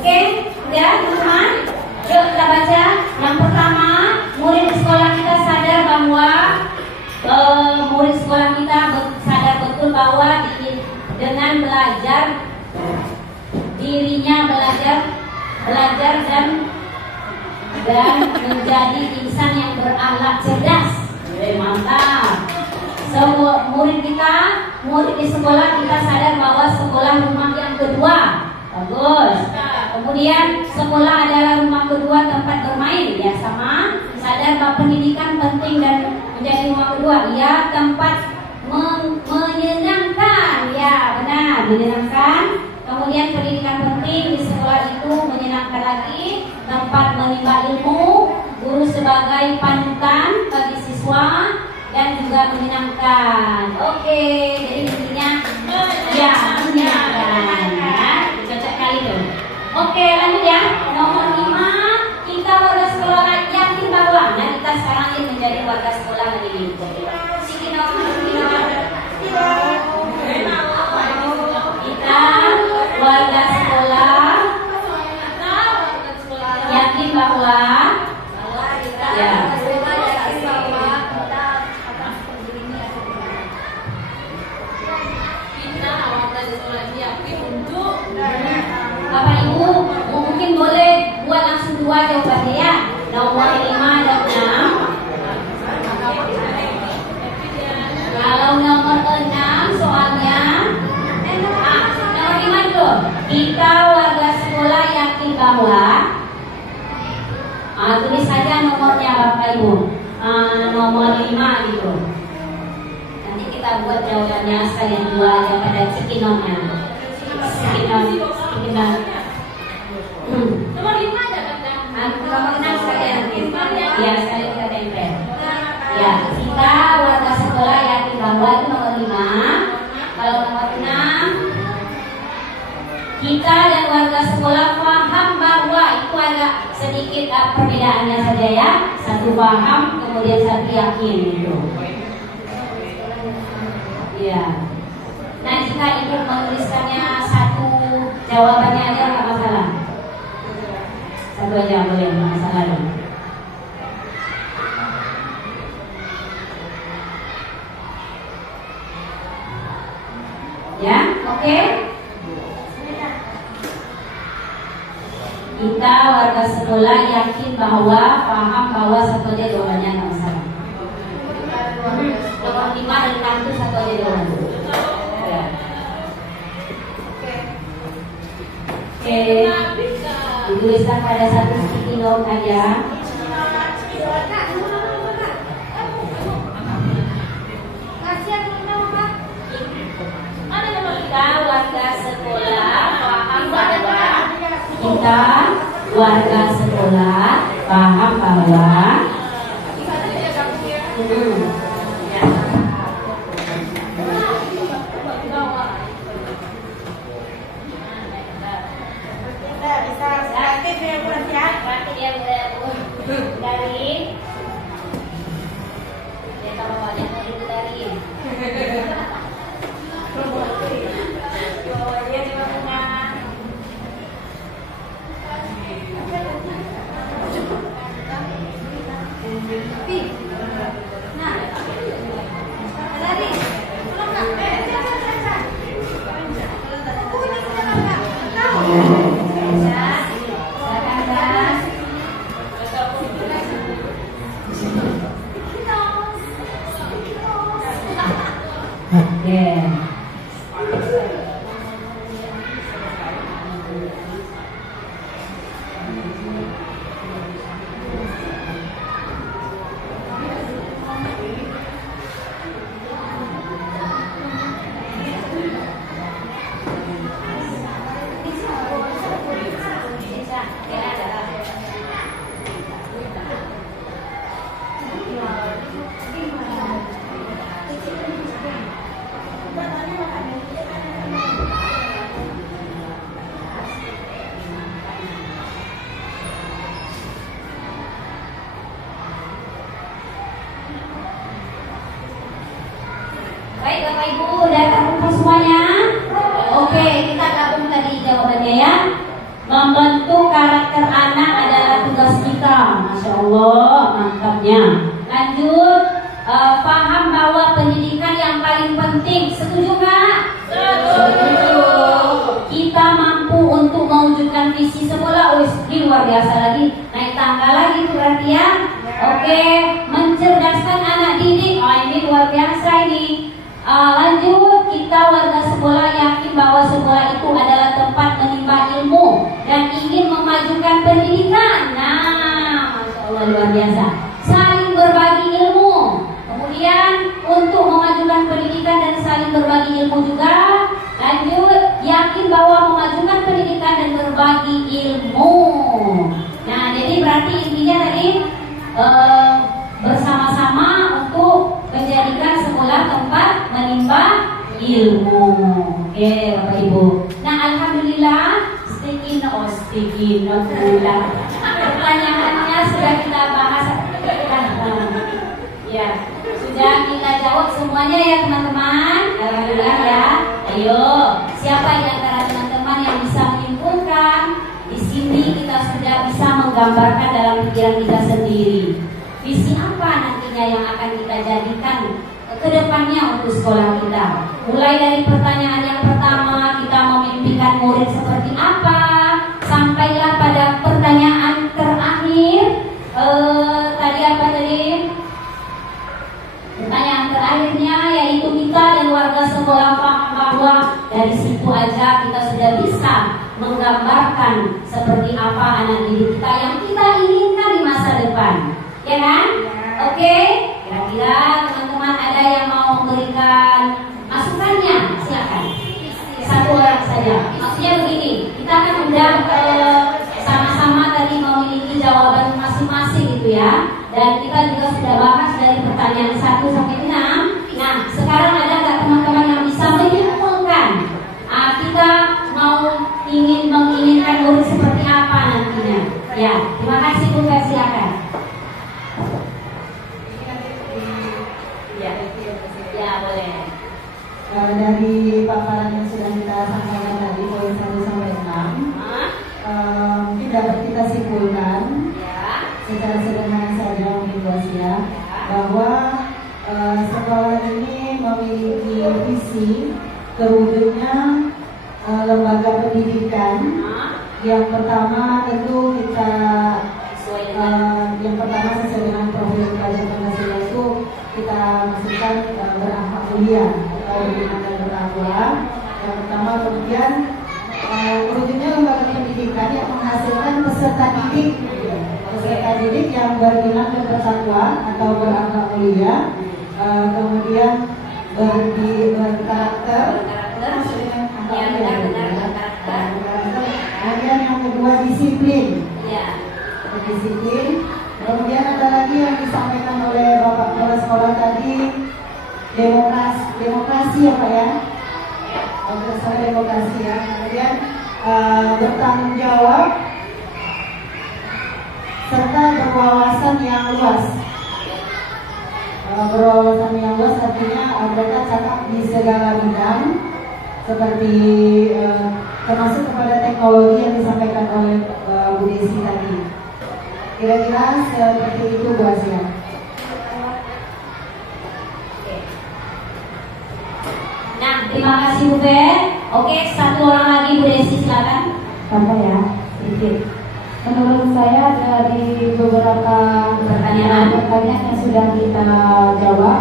Oke, ya teman-teman, yuk kita baca. Yang pertama, murid sekolah kita sadar bahwa murid sekolah kita sadar betul bahwa dengan belajar dirinya belajar dan menjadi insan yang berakhlak cerdas. Mantap. Murid di sekolah kita sadar bahwa sekolah rumah yang kedua. Bagus. Kemudian sekolah adalah rumah kedua tempat bermain. Ya sama. Sadar bahwa pendidikan penting dan menjadi rumah kedua. Ya tempat menyenangkan. Ya benar, menyenangkan. Kemudian pendidikan penting di sekolah itu menyenangkan lagi. Tempat menimba ilmu. Guru sebagai panutan bagi siswa dan juga menyenangkan. Oke, jadi intinya ya menyenangkan. Cocok kali tuh. Oke, lanjut ya. Nomor 5, kita warga sekolah yakin bahwa kita sekarang ini menjadi warga sekolah ini. Kita warga sekolah yakin bahwa ya. Bapak Ibu mungkin boleh buat langsung 2 jawabannya ya. Nomor 5 dan 6. Kalau nomor 6 soalnya nomor 5 dulu. Kita warga sekolah yakin bahwa tulis saja nomornya Bapak Ibu. Nomor 5 gitu. Nanti kita buat jawabannya sekalian 2 aja pada cikinonnya. Nomor 5 ada kan? Nomor 6 sekalian. Ya, sekalian kita tempel. Ya, kita warga sekolah yakin bahwa itu nomor 5. Kalau nomor 6, kita dan warga sekolah paham bahwa itu agak sedikit perbedaannya saja ya. Satu paham, kemudian satu yakin gitu. Ya. Nah, jika ibu menuliskannya satu jawabannya aja nggak masalah. Satu aja boleh, nggak masalah dong. Ya, oke. Kita warga sekolah yakin bahwa paham bahwa satu aja jawabannya nggak masalah. Nomor 5 dan 6 itu satu aja jawabannya. Oke, dituliskan pada satu sticky note aja. Kita warga sekolah paham bahwa dari ya kalau banyak itu dari dia cuma punya Bapak Ibu udah terkumpul semuanya? Oke, kita gabung tadi jawabannya ya. Membentuk karakter anak adalah tugas kita. Masya Allah, mantapnya. Lanjut, paham bahwa pendidikan yang paling penting. Setuju nggak? Setuju. Kita mampu untuk mewujudkan visi sekolah. Ini luar biasa lagi. Naik tangga lagi tuh berarti ya. Oke, mencerdaskan anak didik. Ini luar biasa ini. Lanjut, kita warga sekolah yakin bahwa sekolah itu adalah tempat menimba ilmu dan ingin memajukan pendidikan. Nah, Masya Allah luar biasa. Saling berbagi ilmu. Kemudian untuk memajukan pendidikan dan saling berbagi ilmu juga. Lanjut, yakin bahwa memajukan pendidikan dan berbagi ilmu. Nah, jadi berarti intinya tadi bersama-sama untuk menjadikan sekolah tempat menimba ilmu. Oke, Bapak Ibu. Nah, alhamdulillah pertanyaannya sudah kita bahas. Ya, sudah kita jawab semuanya ya teman-teman. Alhamdulillah ya. Ayo, siapa di antara teman-teman yang bisa menyimpulkan? Di sini kita sudah bisa menggambarkan dalam pikiran kita sendiri. Visi apa nantinya yang akan kita jadikan ke depannya untuk sekolah kita? Mulai dari pertanyaan yang pertama, kita memimpikan murid seperti apa, sampailah pada pertanyaan terakhir. Tadi apa tadi? Pertanyaan terakhirnya yaitu kita dan warga sekolah paham bahwa dari situ aja kita sudah bisa menggambarkan seperti apa anak didik kita yang kita inginkan di masa depan. Ya kan? Oke, kira-kira teman-teman ada yang mau memberikan masukannya? Silakan. Satu orang saja. Maksudnya begini, kita kan udah sama-sama tadi memiliki jawaban masing-masing gitu ya. Dan kita juga sudah bahas dari pertanyaan 1 sampai 6. Nah, sekarang ada nggak teman-teman yang bisa menyimpulkan? Kita mau menginginkan murid seperti apa nantinya? Ya, terima kasih Bu Fer, silakan. Ya, boleh. Dari paparan yang sudah kita sampaikan tadi, poin 1 sampai 6, mungkin dapat kita simpulkan secara sederhana saja mungkin ya, bahwa sekolah ini memiliki visi terwujudnya lembaga pendidikan. Yang pertama tentu kita sesuai dengan profil pelajar Pancasila itu kita masukkan berakhlak mulia atau beriman dan berakhlak. Yang pertama, kemudian wujudnya lembaga pendidikan yang menghasilkan peserta didik yang beriman dan bertakwa atau berakhlak mulia, kemudian berkarakter. Kemudian yang kedua disiplin. Disiplin. Kemudian ada lagi yang disampaikan oleh Bapak Kepala Sekolah tadi, demokrasi ya Pak ya. Demokrasi ya. Kemudian bertanggung jawab serta berwawasan yang luas. Berwawasan yang luas artinya mereka cakap di segala bidang, seperti termasuk kepada teknologi yang disampaikan oleh Bu Desi tadi. Kira-kira seperti itu Bu Asia. Nah, terima kasih Bu Fer. Oke, satu orang lagi Bu Desi, silakan. Apa ya? Sedikit. Menurut saya dari beberapa pertanyaan yang sudah kita jawab,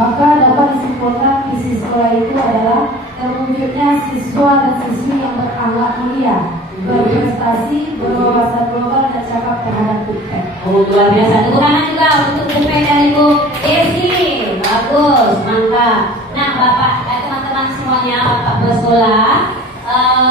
maka dapat disimpulkan visi sekolah itu adalah terwujudnya siswa dan siswi yang berakhlak mulia, berprestasi, berwawasan global dan cakap terhadap Tuhan. Oh, luar biasa. Tepuk tangan juga untuk Bu Fer dan Ibu Desi. Bagus, mantap. Nah, Bapak dan teman-teman semuanya, Bapak Kepala Sekolah,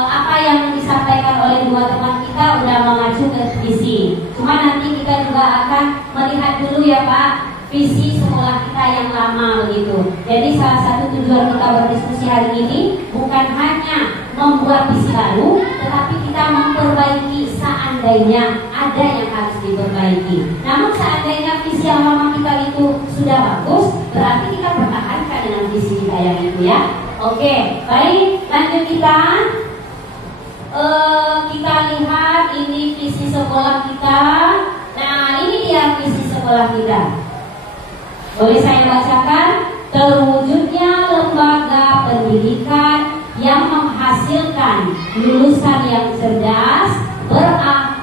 apa yang disampaikan oleh dua teman kita udah mengacu ke visi. Cuma nanti kita juga akan melihat dulu ya Pak, visi sekolah kita yang lama begitu. Jadi salah satu tujuan kita berdiskusi hari ini bukan hanya membuat visi baru, tetapi kita memperbaiki seandainya ada yang harus diperbaiki. Namun seandainya visi yang lama kita itu sudah bagus, berarti kita pertahankan tersampaikan dengan visi kita yang itu ya. Oke, baik, lanjut kita. Kita lihat ini visi sekolah kita. Nah, ini dia visi sekolah kita. Boleh saya bacakan? Terwujudnya lembaga pendidikan yang menghasilkan lulusan yang cerdas,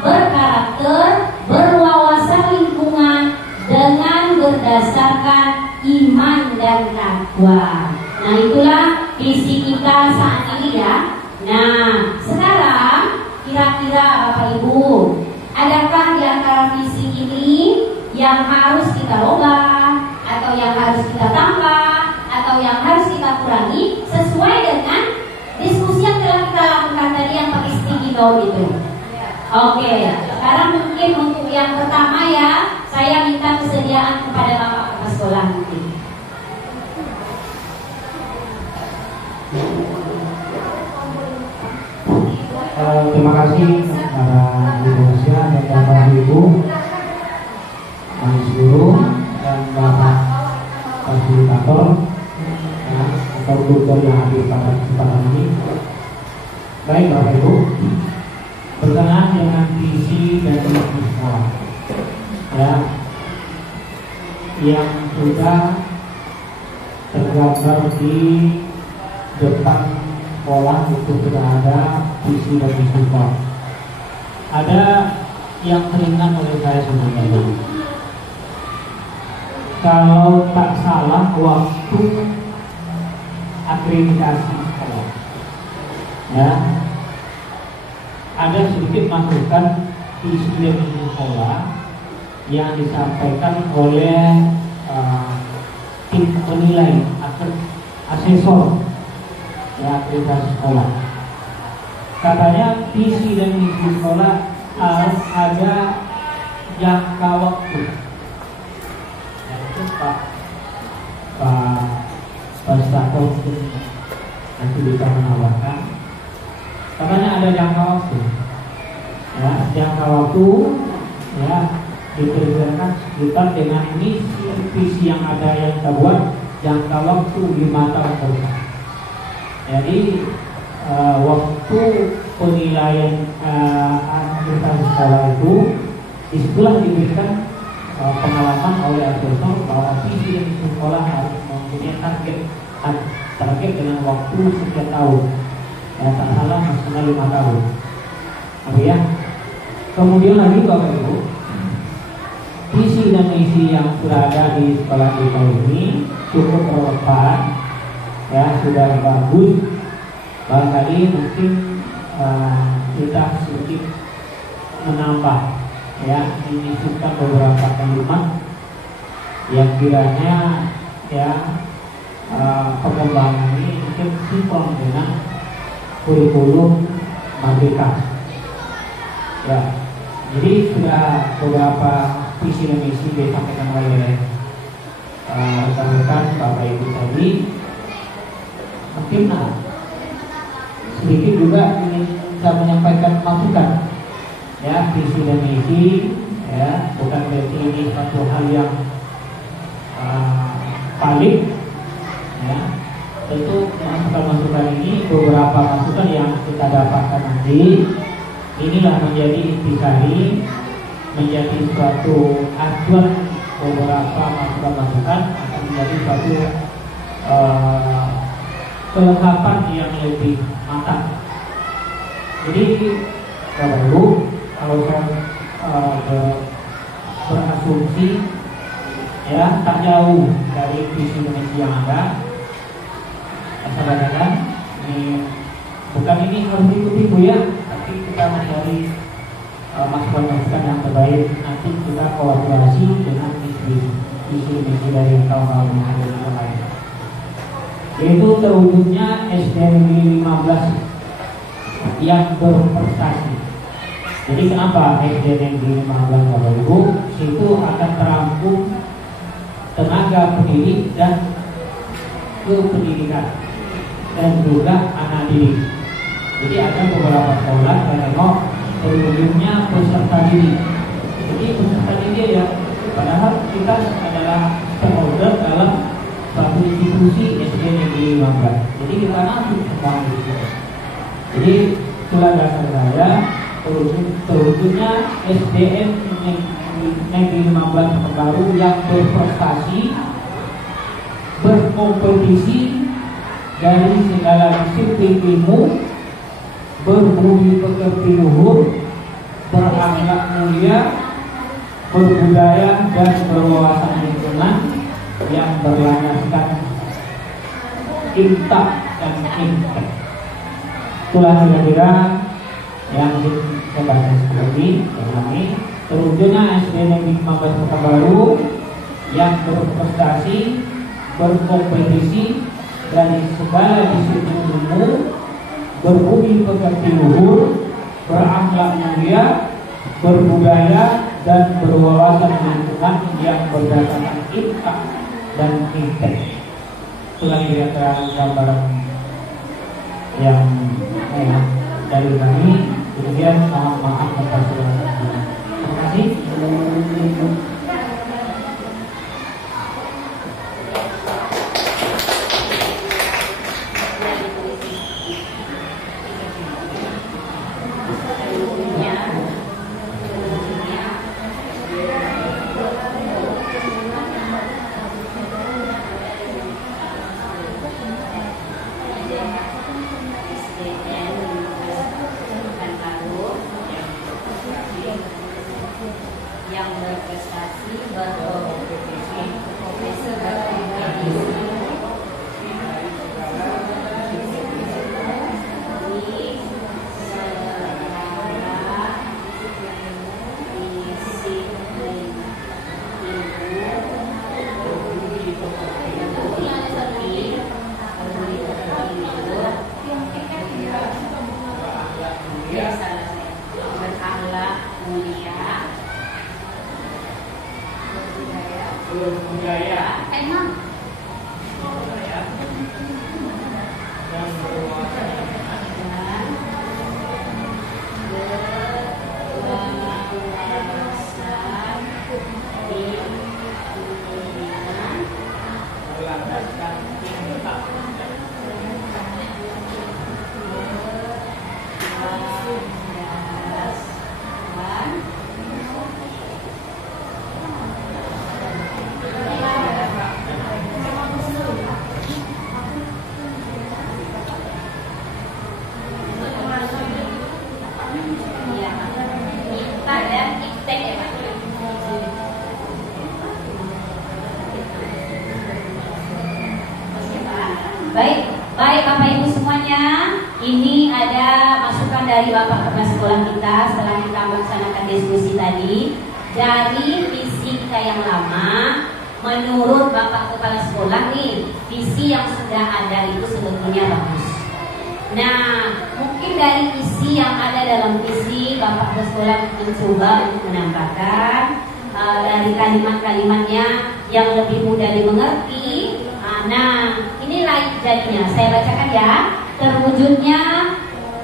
berkarakter, berwawasan lingkungan dengan berdasarkan iman dan takwa. Nah, itulah visi kita saat ini ya. Nah, sekarang kira-kira Bapak Ibu, adakah di antara visi ini yang harus kita rubah, atau yang harus kita tambah, atau yang harus kita kurangi sesuai dengan diskusi yang telah kita lakukan tadi yang pakai sticky note itu? Oke, sekarang mungkin untuk yang pertama ya, saya minta kesediaan kepada Bapak Kepala Sekolah mungkin. Terima kasih para ibu usia dan bapak ibu, majelis guru dan bapak fasilitator ya, atau guru yang hadir pada kesempatan ini. Baik Bapak Ibu, berkenaan dengan visi dan misi sekolah ya, yang sudah tergambar di depan sekolah itu sudah ada visi dan misi sekolah. Ada yang teringat oleh saya sebenarnya. Kalau tak salah waktu akreditasi sekolah, ya, ada sedikit masukan visi dan misi sekolah yang disampaikan oleh tim penilai atau asesor ya akreditasi sekolah. Katanya visi dan misi sekolah harus ada jangka waktu. Pak Stato nanti bisa menawarkan. Katanya ada jangka waktu. Ya, jangka waktu ya diperkirakan sekitar dengan visi yang ada yang kita buat jangka waktu 5 tahun ke depan. Jadi waktu penilaian akreditasi sekolah itu disitulah diberikan pengalaman oleh asesor bahwa visi dan misi sekolah harus mempunyai target dengan waktu sekian tahun. Ya, tak salah maksimal 5 tahun. Oke ya. Kemudian lagi Bapak Ibu, visi dan misi yang sudah ada di sekolah kita ini cukup relevan, ya sudah bagus. Barangkali mungkin kita sedikit menambah, ya menyisipkan beberapa kalimat yang kiranya ya pengembangan ini mungkin sinkron dengan kurikulum Merdeka. Ya, jadi sudah beberapa visi dan misi disampaikan oleh rekan-rekan Bapak Ibu tadi. Mungkin sedikit juga ingin saya menyampaikan masukan. Ya, visi dan misi ya bukan berarti ini satu hal yang valid ya. Tentu masukan-masukan ini beberapa masukan yang kita dapatkan nanti inilah menjadi intisari, menjadi suatu acuan. Beberapa masukan-masukan akan menjadi suatu kelengkapan yang lebih matang. Jadi Bapak Ibu, kalau saya berasumsi ya tak jauh dari visi misi yang ada, saya katakan ini bukan ini harus tipu-tipu ya, tapi kita mencari masukan-masukan yang terbaik. Nanti kita kolaborasi dengan visi misi dari kawan-kawan yang ada di lain, yaitu terwujudnya SDM 15 yang berprestasi. Jadi kenapa SDM 15 Bapak Ibu? Itu akan terampung tenaga pendidik dan kependidikan dan juga anak didik. Jadi ada beberapa sekolah yang tengok terwujudnya peserta didik. Jadi peserta didik ya, padahal kita adalah stakeholder dalam suatu institusi SD Negeri 15. Jadi kita masuk tentang itu. Jadi itulah dasar saya terwujudnya SDN Negeri 15 Pekanbaru yang berprestasi, berkompetisi dari segala disiplin ilmu, berbudi pekerti luhur, berakhlak mulia, berbudaya dan berwawasan lingkungan yang berlandaskan intak dan impact. Itulah kira-kira yang saya baca seperti ini. Terwujudnya SD Negeri 15 Pekanbaru yang berprestasi, berkompetisi dari segala disiplin ilmu, berbudi pekerti luhur, berakhlak mulia, berbudaya dan berwawasan lingkungan yang berdasarkan impact dan impact. Itulah kira-kira gambaran yang dari kami. Kemudian mohon maaf atas segala. Terima kasih. Yang berprestasi, berkompetisi, berkompetisi, berakhlak mulia, berbudaya emang dan berwawasan berlandaskan impact. Baik Bapak Ibu semuanya, ini ada masukan dari Bapak Kepala Sekolah kita setelah kita melaksanakan diskusi tadi. Dari visi kita yang lama, menurut Bapak Kepala Sekolah nih, visi yang sudah ada itu sebetulnya bagus. Nah, mungkin dari visi yang ada dalam visi, Bapak Kepala Sekolah mencoba untuk menambahkan dari kalimat-kalimatnya yang lebih mudah dimengerti. Nah, inilah jadinya. Saya bacakan ya. Terwujudnya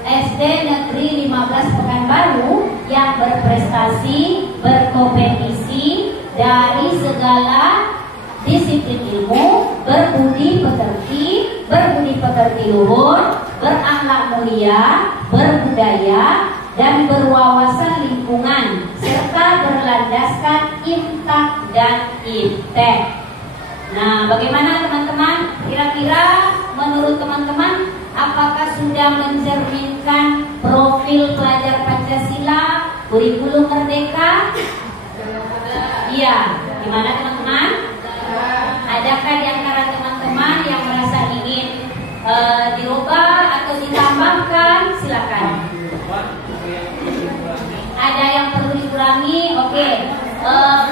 SD Negeri 15 Pekanbaru yang berprestasi, berkompetisi dari segala disiplin ilmu, berbudi pekerti luhur, berakhlak mulia, berbudaya dan berwawasan lingkungan serta berlandaskan intak dan impact. Nah, bagaimana teman-teman? Kira-kira menurut teman-teman, apakah sudah mencerminkan profil pelajar Pancasila, kurikulum merdeka? Iya. Gimana teman-teman? Adakah di antara teman-teman yang merasa ingin dirubah atau ditambahkan? Silakan. Ada yang perlu dikurangi? Oke.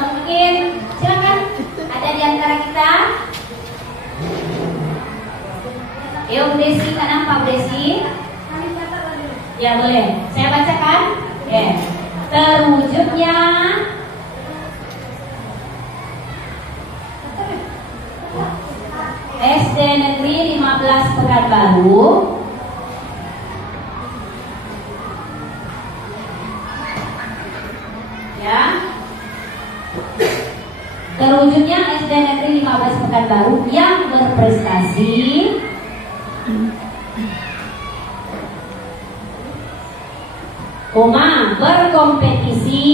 Mungkin silakan. Ada di antara kita? Yo, Bu Desi, kenapa Bu Desi? Ya boleh, saya bacakan. Oke. Terwujudnya SD Negeri 15 Pekanbaru ya Terwujudnya SD Negeri 15 Pekanbaru yang berprestasi berkompetisi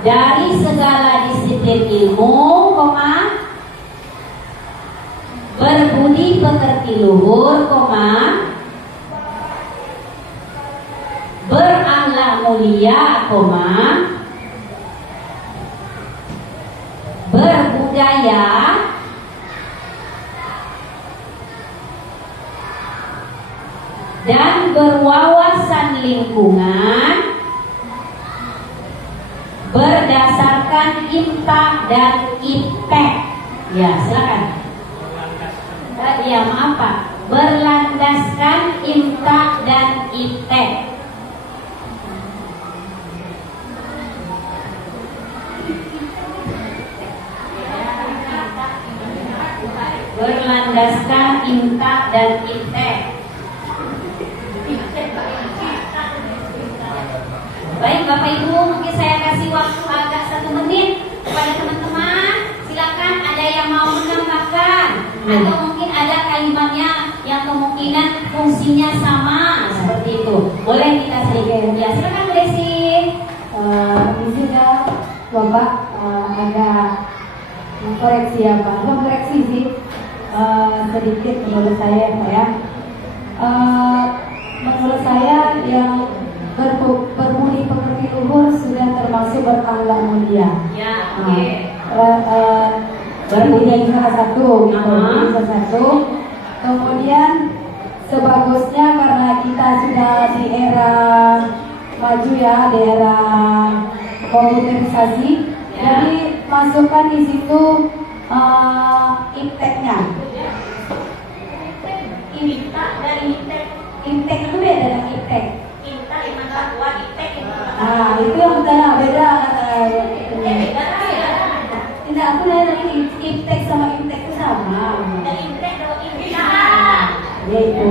dari segala disiplin ilmu, berbudi pekerti luhur, berakhlak mulia, berbudaya, dan berwawasan lingkungan berdasarkan IMTA dan IPTEK. Ya, silakan. Ya, maaf Pak. Berlandaskan IMTA dan IPTEK. Berlandaskan IMTA dan IPTEK. Baik Bapak Ibu, mungkin saya kasih waktu agak 1 menit kepada teman-teman. Silakan, ada yang mau menambahkan atau mungkin ada kalimatnya yang kemungkinan fungsinya sama seperti itu. Boleh kita sedikit. Ya, silakan Bu Desi. Di sini Bapak agak koreksi ya Pak, koreksi sih sedikit menurut saya Pak ya. Menurut saya yang berbudi pekerti luhur sudah termasuk berakhlak mulia. Ya, oke. Berbudi salah satu, salah satu. Kemudian sebagusnya karena kita sudah di era maju ya, di era komputerisasi, jadi masukkan di situ IPTEK-nya. IPTEK itu beda dengan IPTEK. Nah, itu yang saya beda. Tidak, aku nanya tadi IPTEK sama IPTEK itu sama. Ya itu.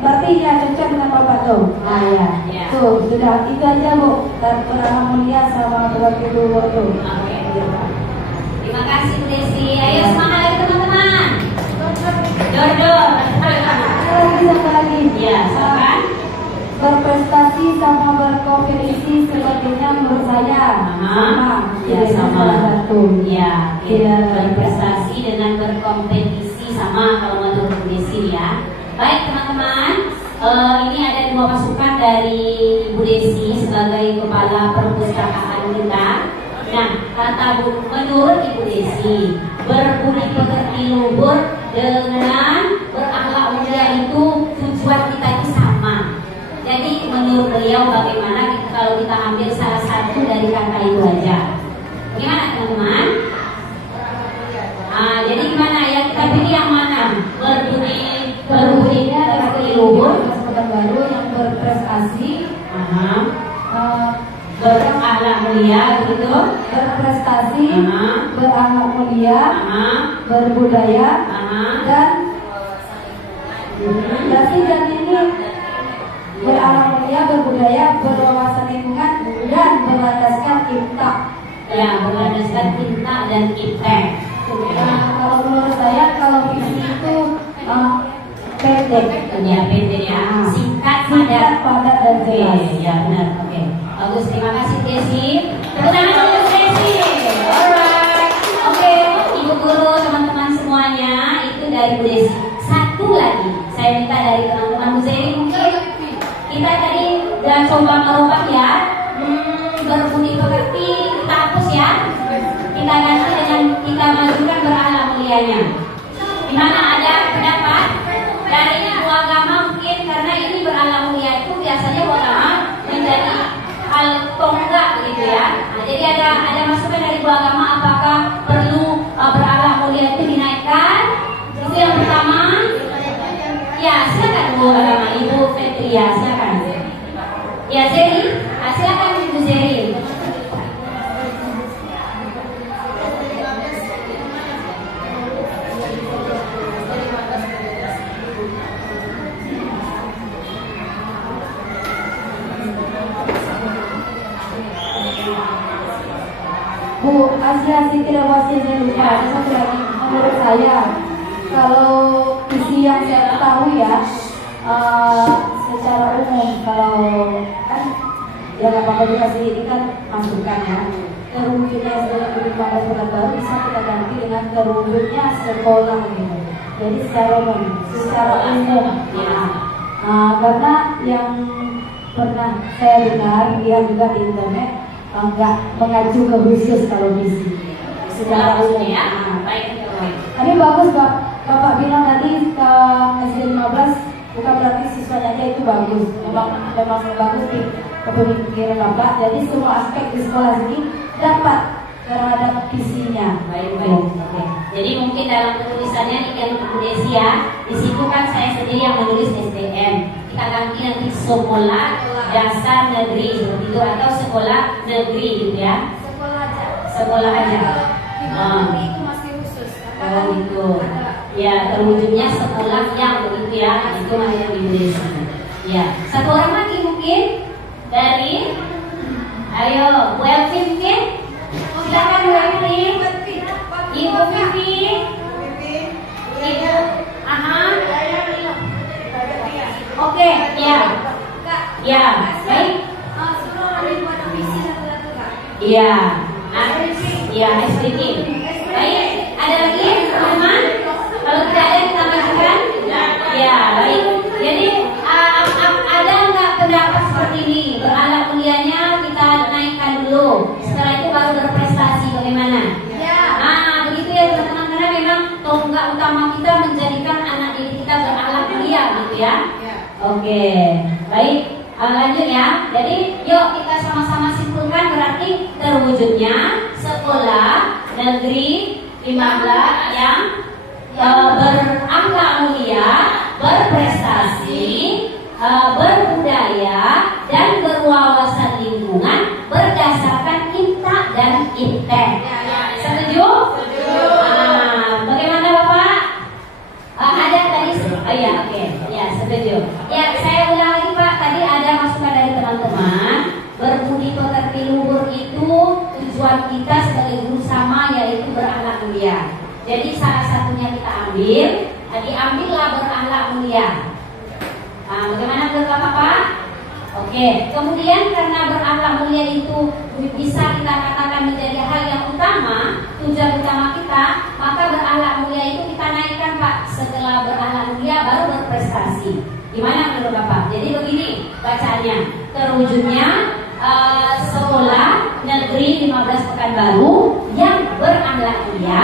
Berarti ya cocok dengan Bapak tuh. Ah ya. Tuh sudah itu aja Bu. Berakhlak mulia sama berbudi luhur tuh. Terima kasih Bu Desi. Ayo semangat lagi teman-teman. Dor. Satu lagi. Ya, silakan. Berprestasi sama berkompetisi sepertinya menurut saya sama. Ya, sama. Salah satu. Ya, Iya. berprestasi dengan berkompetisi sama kalau menurut Bu Desi ya. Baik teman-teman, ini ada 2 masukan dari Ibu Desi sebagai kepala perpustakaan kita. Nah, kata menurut Ibu Desi, berbudi pekerti luhur dengan berakhlak mulia itu tujuan kita itu sama. Jadi menurut beliau bagaimana kalau kita ambil salah satu dari kata itu aja? Gimana teman-teman? Jadi gimana ya, kita pilih yang mana? Berbudinya pekerti luhur baru yang berprestasi, berakhlak mulia begitu. berprestasi, berakhlak mulia, berbudaya, dan ini berakhlak mulia, berbudaya, berwawasan lingkungan, dan berlandaskan IMTA. Ya, berlandaskan IMTA dan IPTEK. Kalau menurut saya, kalau visi itu pendek, Ya, pendek ya, singkat, padat dan jelas. Ya, benar. Oke. Bagus, terima kasih Desi. Tepuk tangan untuk Desi. Alright. Oke, Ibu guru, teman-teman semuanya, itu dari Bu Desi. Satu lagi, saya minta dari teman-teman Bu Zeri, mungkin kita tadi udah coba merubah ya. Berbudi pekerti kita hapus ya. Kita ganti dengan kita majukan berakhlak mulianya. Di mana ada pendapat dari ibu agama mungkin karena ini berakhlak mulia itu biasanya ibu agama menjadi hal tonggak gitu ya. Nah, jadi ada masukan dari ibu agama apakah perlu berakhlak mulia itu dinaikkan? Itu yang pertama. Ya, silakan Bu agama, Ibu Fetria, silakan. Ya, Zeri, silakan Ibu Zeri. Bu Asia Siti dan Wasia saya lupa. Ada satu lagi menurut saya, kalau visi yang saya ketahui ya, secara umum kalau kan ya nggak apa-apa juga sih, ini kan masukan ya. Terwujudnya sekolah pada bulan baru bisa kita ganti dengan terwujudnya sekolah gitu. Jadi secara umum ya. Karena yang pernah saya dengar dia juga di internet nggak mengacu ke khusus kalau visi secara umum ya. Tapi bagus Bapak bilang tadi ke SD 15 bukan berarti siswanya aja itu bagus. Memang bagus di kepemikiran Bapak. Jadi semua aspek di sekolah ini dapat terhadap visinya. Baik. Jadi mungkin dalam penulisannya yang Desi ya, di situ kan saya sendiri yang menulis SDM. Kita ganti nanti sekolah dasar negeri itu atau sekolah negeri gitu ya. Sekolah aja. Itu masih khusus. Gitu. Ya, terwujudnya sekolah yang begitu ya. Itu yang ditulis. Ya. Satu orang lagi mungkin dari, ayo Bu Elvin mungkin. Silakan Bu Elvin. Ibu Vivi. Ibu. Oke, ya. Ya, baik. Iya. Iya, SDG. Baik, ada lagi teman-teman? Kalau tidak ada kita lanjutkan. Ya, baik. Jadi ada nggak pendapat seperti ini? Beralat kuliahnya kita naikkan dulu. Setelah itu baru berprestasi. Bagaimana? Begitu ya teman-teman. Karena memang tonggak utama kita menjadikan anak didik kita beralat kuliah, gitu ya. Oke, baik. Lanjut ya. Jadi yuk kita sama-sama simpulkan, berarti terwujudnya sekolah negeri 15 yang berakhlak mulia, berprestasi, berbudaya dan berwawasan lingkungan berdasarkan INTA dan IPTEK. Setuju? Bagaimana Bapak? Ada tadi? Ya, oke. Ya, setuju. Ya, saya ulang lagi Pak. Tadi ada masukan dari teman-teman. Berbudi pekerti luhur itu tujuan kita sebagai guru sama, yaitu berakhlak mulia. Jadi salah satunya kita ambil, diambillah berakhlak mulia. Bagaimana menurut Bapak? Oke. Kemudian karena berakhlak mulia itu bisa kita katakan menjadi hal yang utama, tujuan utama kita, maka berakhlak mulia itu kita naikkan Pak. Setelah berakhlak mulia baru berprestasi. Gimana menurut Bapak? Jadi begini bacaannya. Terwujudnya sekolah negeri 15 Pekanbaru yang berakhlak mulia,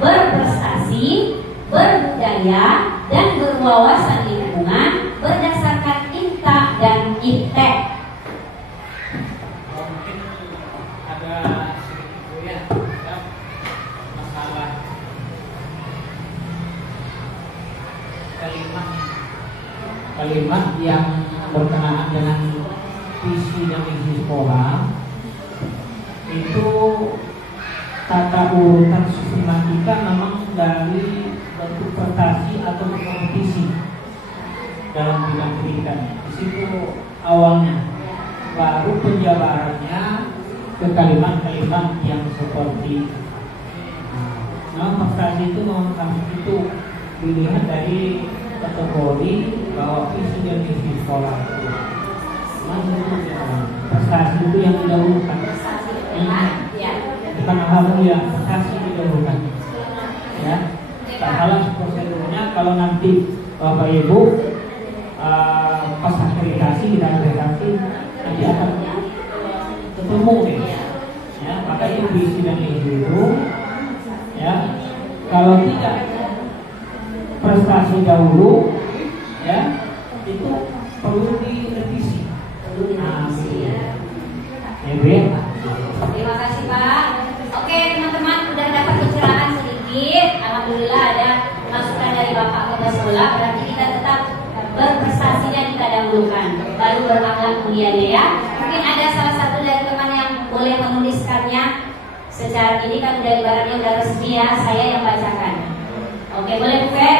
berprestasi, berbudaya dan berwawasan lingkungan berdasarkan INTA dan IPTEK. Mungkin ada sedikit ya masalah kalimat yang berkenaan dengan visi dan misi sekolah. Itu tata urutan susunan kita memang dari bentuk prestasi atau kompetisi dalam bidang pendidikan. Di situ awalnya, baru penjabarannya ke kalimat-kalimat yang seperti prestasi itu dilihat dari kategori bahwa visi dan misi sekolah itu prestasi itu yang didahulukan. Bukan hal yang prestasi didahulukan. Ya, tak salah prosedurnya. Kalau nanti Bapak Ibu pas akreditasi kita akreditasi nanti akan ketemu ya, maka itu visi dan misi itu ya. Kalau tidak prestasi dahulu ya, itu perlu direvisi. Terima kasih Pak. Oke teman-teman, sudah dapat pencerahan sedikit. Alhamdulillah ada masukan dari Bapak Kepala Sekolah. Berarti kita tetap berprestasi dan kita dahulukan, baru berakhlak mulianya ya. Mungkin ada salah satu dari teman yang boleh menuliskannya secara ini kan udah ibaratnya udah resmi ya, saya yang bacakan. Oke, boleh buka.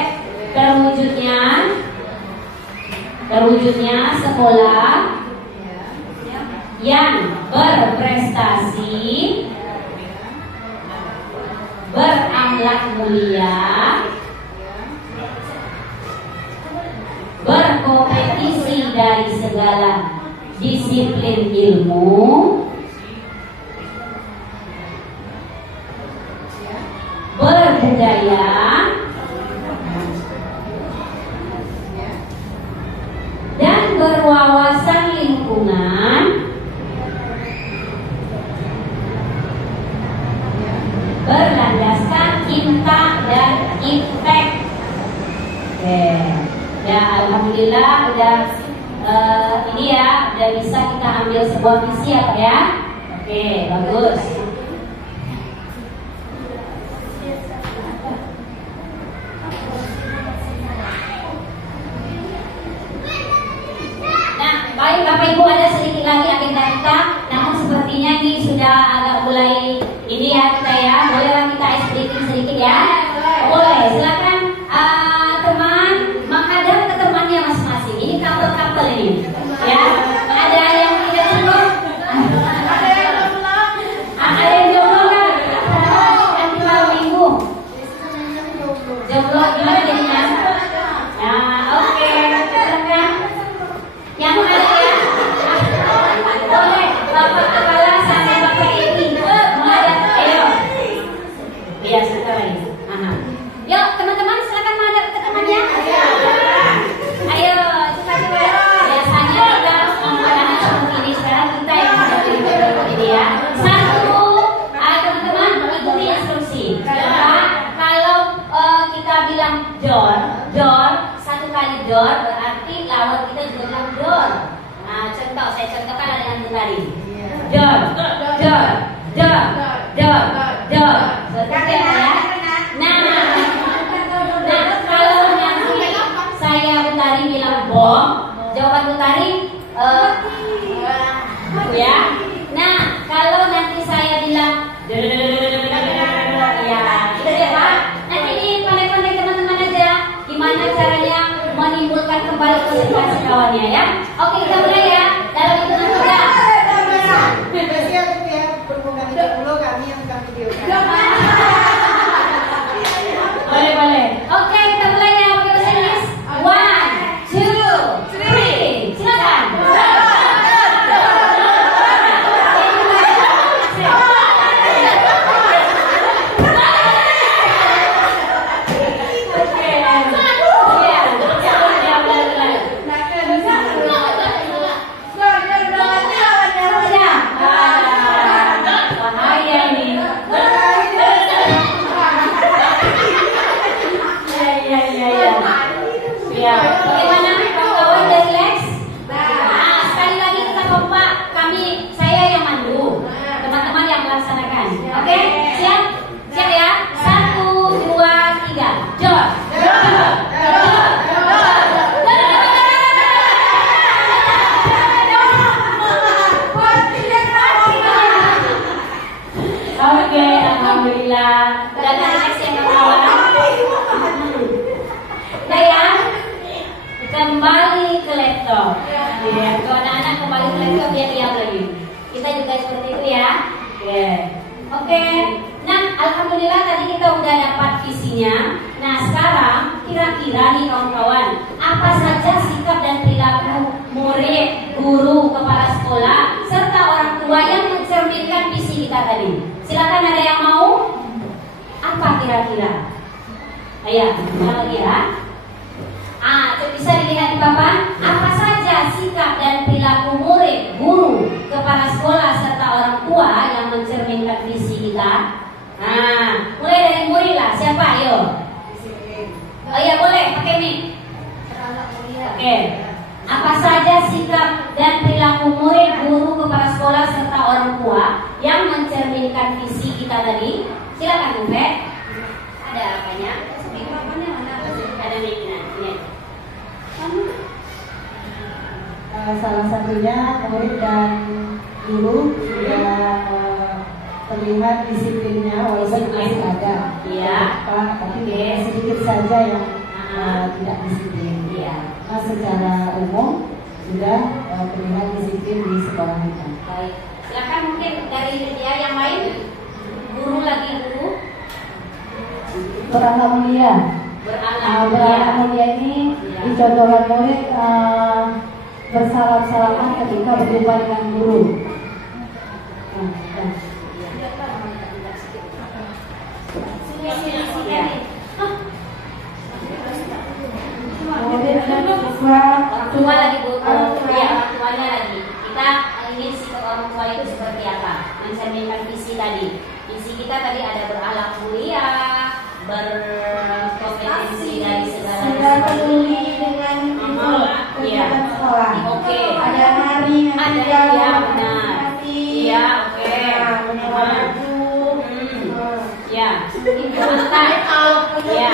Terwujudnya sekolah yang berprestasi, berakhlak mulia, berkompetisi dari segala disiplin ilmu, berbudaya, dan berwawasan lingkungan, berlandaskan cinta dan impact. Oke, ya alhamdulillah udah ini ya udah bisa kita ambil sebuah visi ya Pak ya. Oke, bagus. Nah, baik Bapak Ibu, ada sedikit lagi agenda kita, namun sepertinya ini sudah agak mulai ini ya kita ya. Bolehlah kita sedikit ya. Boleh, silakan teman menghadap ke temannya masing-masing. Ini couple ini, ya. Ada yang tidak jomblo? Ada yang jomblo kan? Nanti malam minggu. Jomblo gimana jadinya? Nah, oke, silakan. Yang ada ya? Boleh, Bapak Kepala sampai Bapak Edi menghadap. Ayo. Iya, sebentar lagi. Yuk, teman-teman silakan menghadap ke temannya. Ayo, coba. Biasanya kita menggunakan seperti ini, sekarang kita yang menghadapi ini ya. Satu, teman-teman ikuti instruksi. Kalau kita bilang door, satu kali door berarti lawan kita juga bilang door. Nah, contoh, saya contohkan dengan tadi. Door. Seperti apa ya? Nah, kalau nanti saya Betari bilang bom, jawaban Betari ya. Nah, kalau nanti saya bilang ya, gitu ya Pak. Nanti dipandai-pandai teman-teman aja gimana caranya menimbulkan kembali konsentrasi kawannya ya. Oke, kita mulai ya. Dalam hitungan 3. Biasanya itu ya berhubungan dulu kami yang akan videokan. Boleh. Oke, kita mulai ya pakai bahasa Inggris. 1, 2, 3, silakan. Bahaya ini. Ya, bagaimana kawan-kawan udah relax? Nah, sekali lagi kita kompak. Saya yang mandu, teman-teman yang melaksanakan. Oke, siap? Siap ya? 1, 2, 3, jor. Oke, alhamdulillah. Udah relax ya kawan. Ya, kembali ke laptop. Ya, kalau anak-anak kembali ke laptop dia diam lagi. Kita juga seperti itu ya. Oke. Nah, alhamdulillah tadi kita udah dapat visinya. Nah, sekarang kira-kira nih kawan-kawan, apa saja sikap dan perilaku murid, guru, kepala sekolah, serta orang tua yang mencerminkan visi kita tadi? Silakan, ada yang mau? Apa kira-kira? Ayo, lagi ya. Bisa dilihat di papan. Apa saja sikap dan perilaku murid, guru, kepala sekolah serta orang tua yang mencerminkan visi kita? Mulai dari murid lah. Siapa? Ayo. Oh iya, boleh pakai mic. Oke. Apa saja sikap dan perilaku murid, guru, kepala sekolah serta orang tua yang mencerminkan visi kita tadi? Silakan, Bu. Ada apanya? Papannya mana? Ada mic-nya. Salah satunya murid dan guru sudah terlihat disiplinnya walaupun masih ada. Iya. Tapi sedikit saja yang tidak disiplin. Iya. Nah, secara umum sudah terlihat disiplin di sekolah kita. Baik. Silakan mungkin dari dia yang lain. Guru lagi guru. berakhlak mulia. Berakhlak mulia ini dicontohkan oleh bersalam-salaman ketika berjumpa dengan guru. Kemudian ada orang tua lagi bu, orang tuanya lagi. Kita ingin sikap orang tua itu seperti apa? Mencerminkan visi tadi. Visi kita tadi ada berakhlak mulia, berkompetensi dari segala peduli dengan kegiatan sekolah. Oke. Ada hari Ada ya benar. Iya oke. Menyewa baju. Ya. Itu mantap. Ya.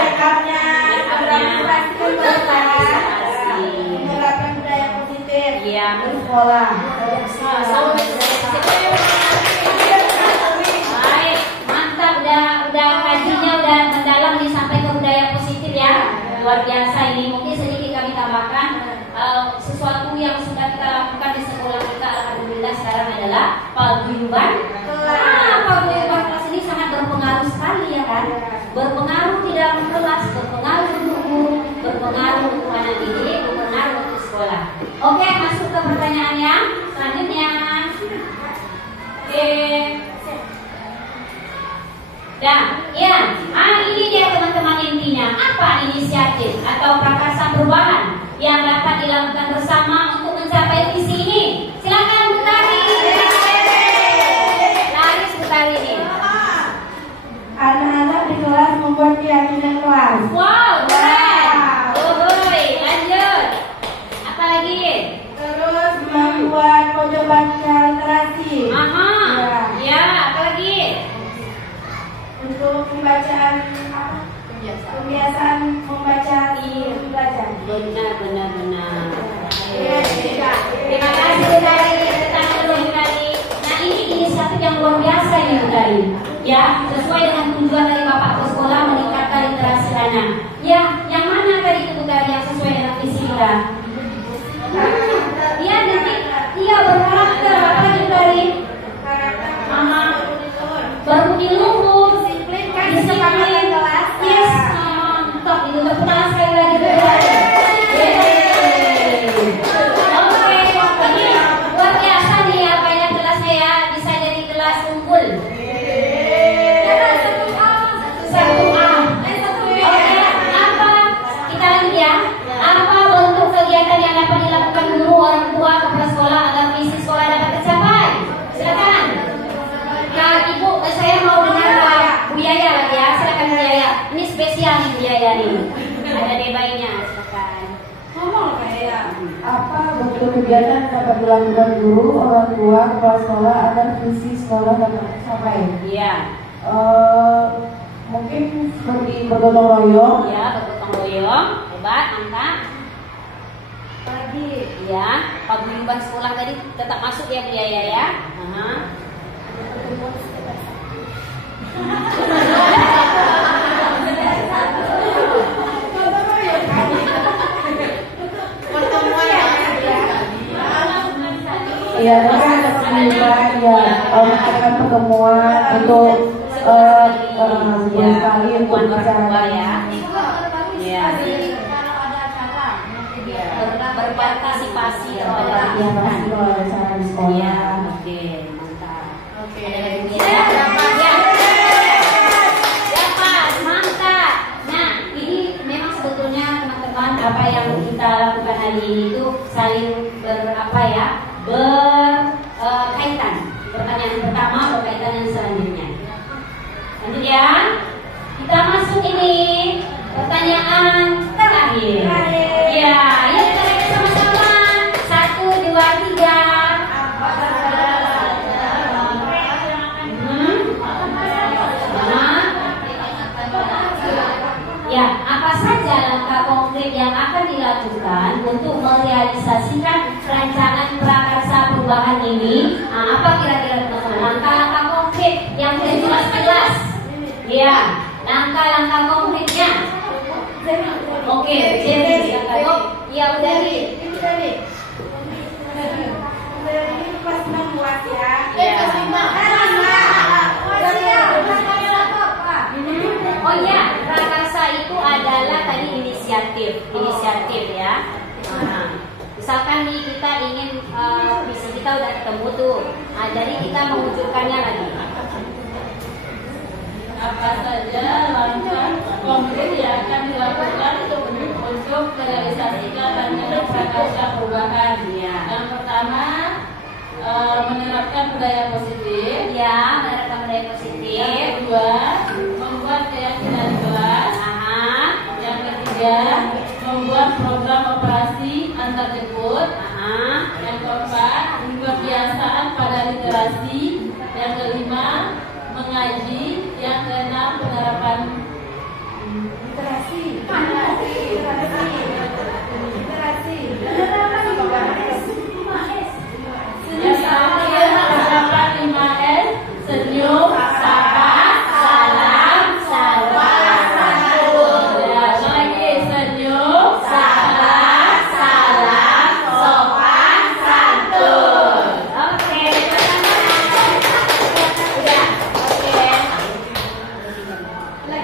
Menerapkan budaya positif. Iya. Bersekolah. Baik, mantap udah kajinya udah mendalam nih sampai ke budaya positif ya. Luar biasa ini. Mungkin sedikit kami tambahkan sesuatu yang sudah kita lakukan di sekolah kita alhamdulillah sekarang adalah paguyuban. Paguyuban kelas ini sangat berpengaruh sekali ya kan. Berpengaruh di dalam kelas, berpengaruh untuk guru, berpengaruh untuk anak didik, berpengaruh untuk sekolah. Oke, masuk ke pertanyaan yang selanjutnya. Oke. Dan ya, ini dia teman-teman intinya. Apa inisiatif atau prakarsa perubahan yang dapat dilakukan bersama untuk mencapai visi ini? Silakan Bu Tari. Laris Bu Tari ini. Anak-anak di kelas membuat keyakinan kelas. Wow, keren. Lanjut. Apa lagi? Terus membuat pojok baca literasi. Aha. Ya, apa lagi? Untuk pembacaan kebiasaan membaca di pelajaran. Benar. Terima kasih Bu Tari. Kita dulu Bu Tari. Nah ini inisiatif yang luar biasa ini Bu Tari. Ya, sesuai dengan tujuan dari Bapak Sekolah meningkatkan literasi anak. Ya, yang mana tadi itu Bu Tari yang sesuai dengan visi kita? Dia nanti dia berkarakter apa lagi Bu Tari? Berbudi luhur, disiplin, yes, mantap itu berkenalan sekali lagi Bu Tari. Oke, ini luar biasa nih apa yang kelasnya ya, bisa jadi kelas unggul. 1A. Oke, apa kita lanjut ya? Apa bentuk kegiatan yang dapat dilakukan guru, orang tua, kepala sekolah agar visi sekolah dapat tercapai? Silakan. Kak Ibu, saya mau dengar Bu Yaya lagi ya. Silakan Bu Yaya. Ini spesial nih Bu Yaya nih. Ada debaynya. Silakan. Ngomong kayak. Apa bentuk kegiatan yang dapat dilakukan guru, orang tua, kepala sekolah agar visi sekolah dapat tercapai? Iya. Mungkin seperti bergotong royong. Ya, bergotong royong. Hebat, angkat. Lagi. Ya, paguyuban sekolah tadi tetap masuk ya Bu Yaya ya. Iya, kan ada pengumuman ya, mengadakan pertemuan untuk sebulan sekali untuk bicara ya. Iya. Berpartisipasi ya pasti kalau ada acara di sekolah. Oke, mantap. Oke. Ya. Mantap. Nah, ini memang sebetulnya teman-teman apa yang kita lakukan hari ini itu saling berkaitan. Pertanyaan pertama berkaitan dengan selanjutnya. Lanjut ya. Kita masuk ini pertanyaan terakhir. Ya, yuk kita lihat sama-sama. 1, 2, 3. Ya, apa saja langkah konkret yang akan dilakukan untuk merealisasikan rancangan prakarsa perubahan ini? Apa kira-kira teman-teman? Langkah-langkah konkret yang jelas-jelas. Ya, langkah-langkah konkretnya. Oke, jadi ya udah nih. Pas membuat ya. Oh iya, kita udah ketemu tuh. Nah, jadi kita mewujudkannya lagi. Apa saja langkah konkret yang akan dilakukan untuk merealisasikan Banyuwangi Prakarsa Perubahan? Ya. Yang pertama, menerapkan budaya positif. Ya, menerapkan budaya positif. Yang kedua, membuat keyakinan kelas. Yang ketiga, membuat program operasi antar jemput. Yang keempat, kebiasaan pada literasi. Yang kelima, mengaji. Yang keenam, penerapan literasi. Yang terakhir, penerapan 5S, senyum, sapa, salam, sopan, santun. Ya, lagi senyum, sapa, salam, sopan, santun. Oke, udah. Oke.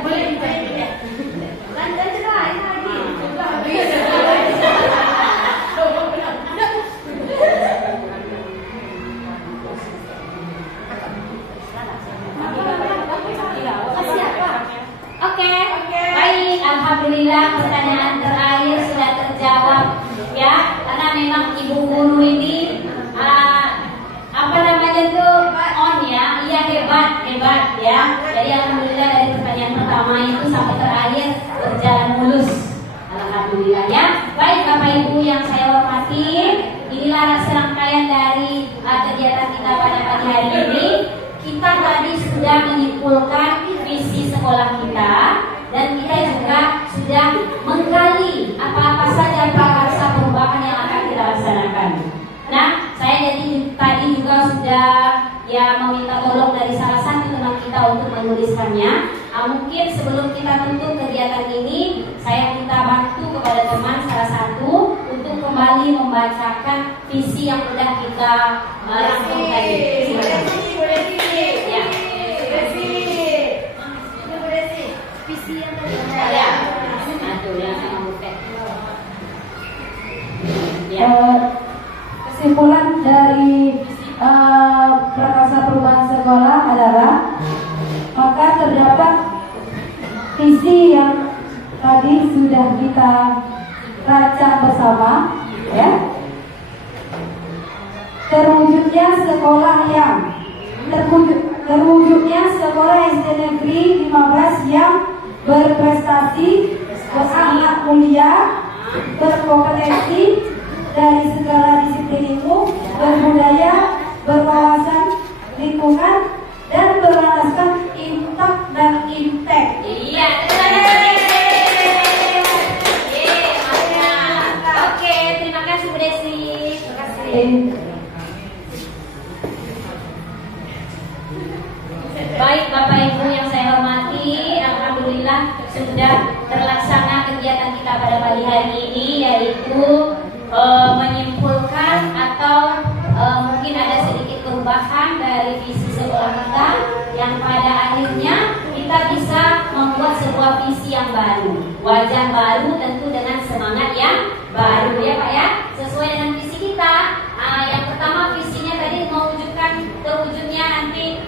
Boleh dipakai. Oke, baik. Alhamdulillah pertanyaan terakhir sudah terjawab ya. Karena memang ibu guru ini apa namanya tuh on ya, iya hebat ya. Jadi alhamdulillah dari pertanyaan pertama itu sampai terakhir berjalan mulus. Alhamdulillah ya. Baik Bapak Ibu yang saya hormati, inilah serangkaian dari kegiatan kita pada pagi hari ini. Kita tadi sudah menyimpulkan visi sekolah kita dan kita juga sudah menggali apa-apa saja prakarsa perubahan yang akan kita laksanakan. Nah, saya jadi tadi juga sudah ya meminta tolong dari salah satu teman kita untuk menuliskannya. Mungkin sebelum kita tutup kegiatan ini, saya minta bantu kepada teman salah satu untuk kembali membacakan visi yang sudah kita rangkum tadi. Silakan. Ya. Visi yang tadi. Ya. Satu yang sama buket. Ya. Kesimpulan dari prakarsa perubahan sekolah adalah maka terdapat visi yang tadi sudah kita rancang bersama, ya. Terwujudnya sekolah SD Negeri 15 yang berprestasi, berakhlak mulia, berkompetensi dari segala disiplin ilmu, berbudaya, berwawasan lingkungan, dan berlandaskan intak dan impact. Iya, oke, terima kasih Bu Desi. Terima kasih. Baik Bapak Ibu yang saya hormati, alhamdulillah sudah terlaksana kegiatan kita pada pagi hari ini, yaitu menyimpulkan atau mungkin ada sedikit perubahan dari visi sekolah kita yang pada akhirnya kita bisa membuat sebuah visi yang baru, wajah baru tentu dengan semangat yang baru ya Pak ya, sesuai dengan visi kita. Yang pertama visinya tadi mewujudkan terwujudnya nanti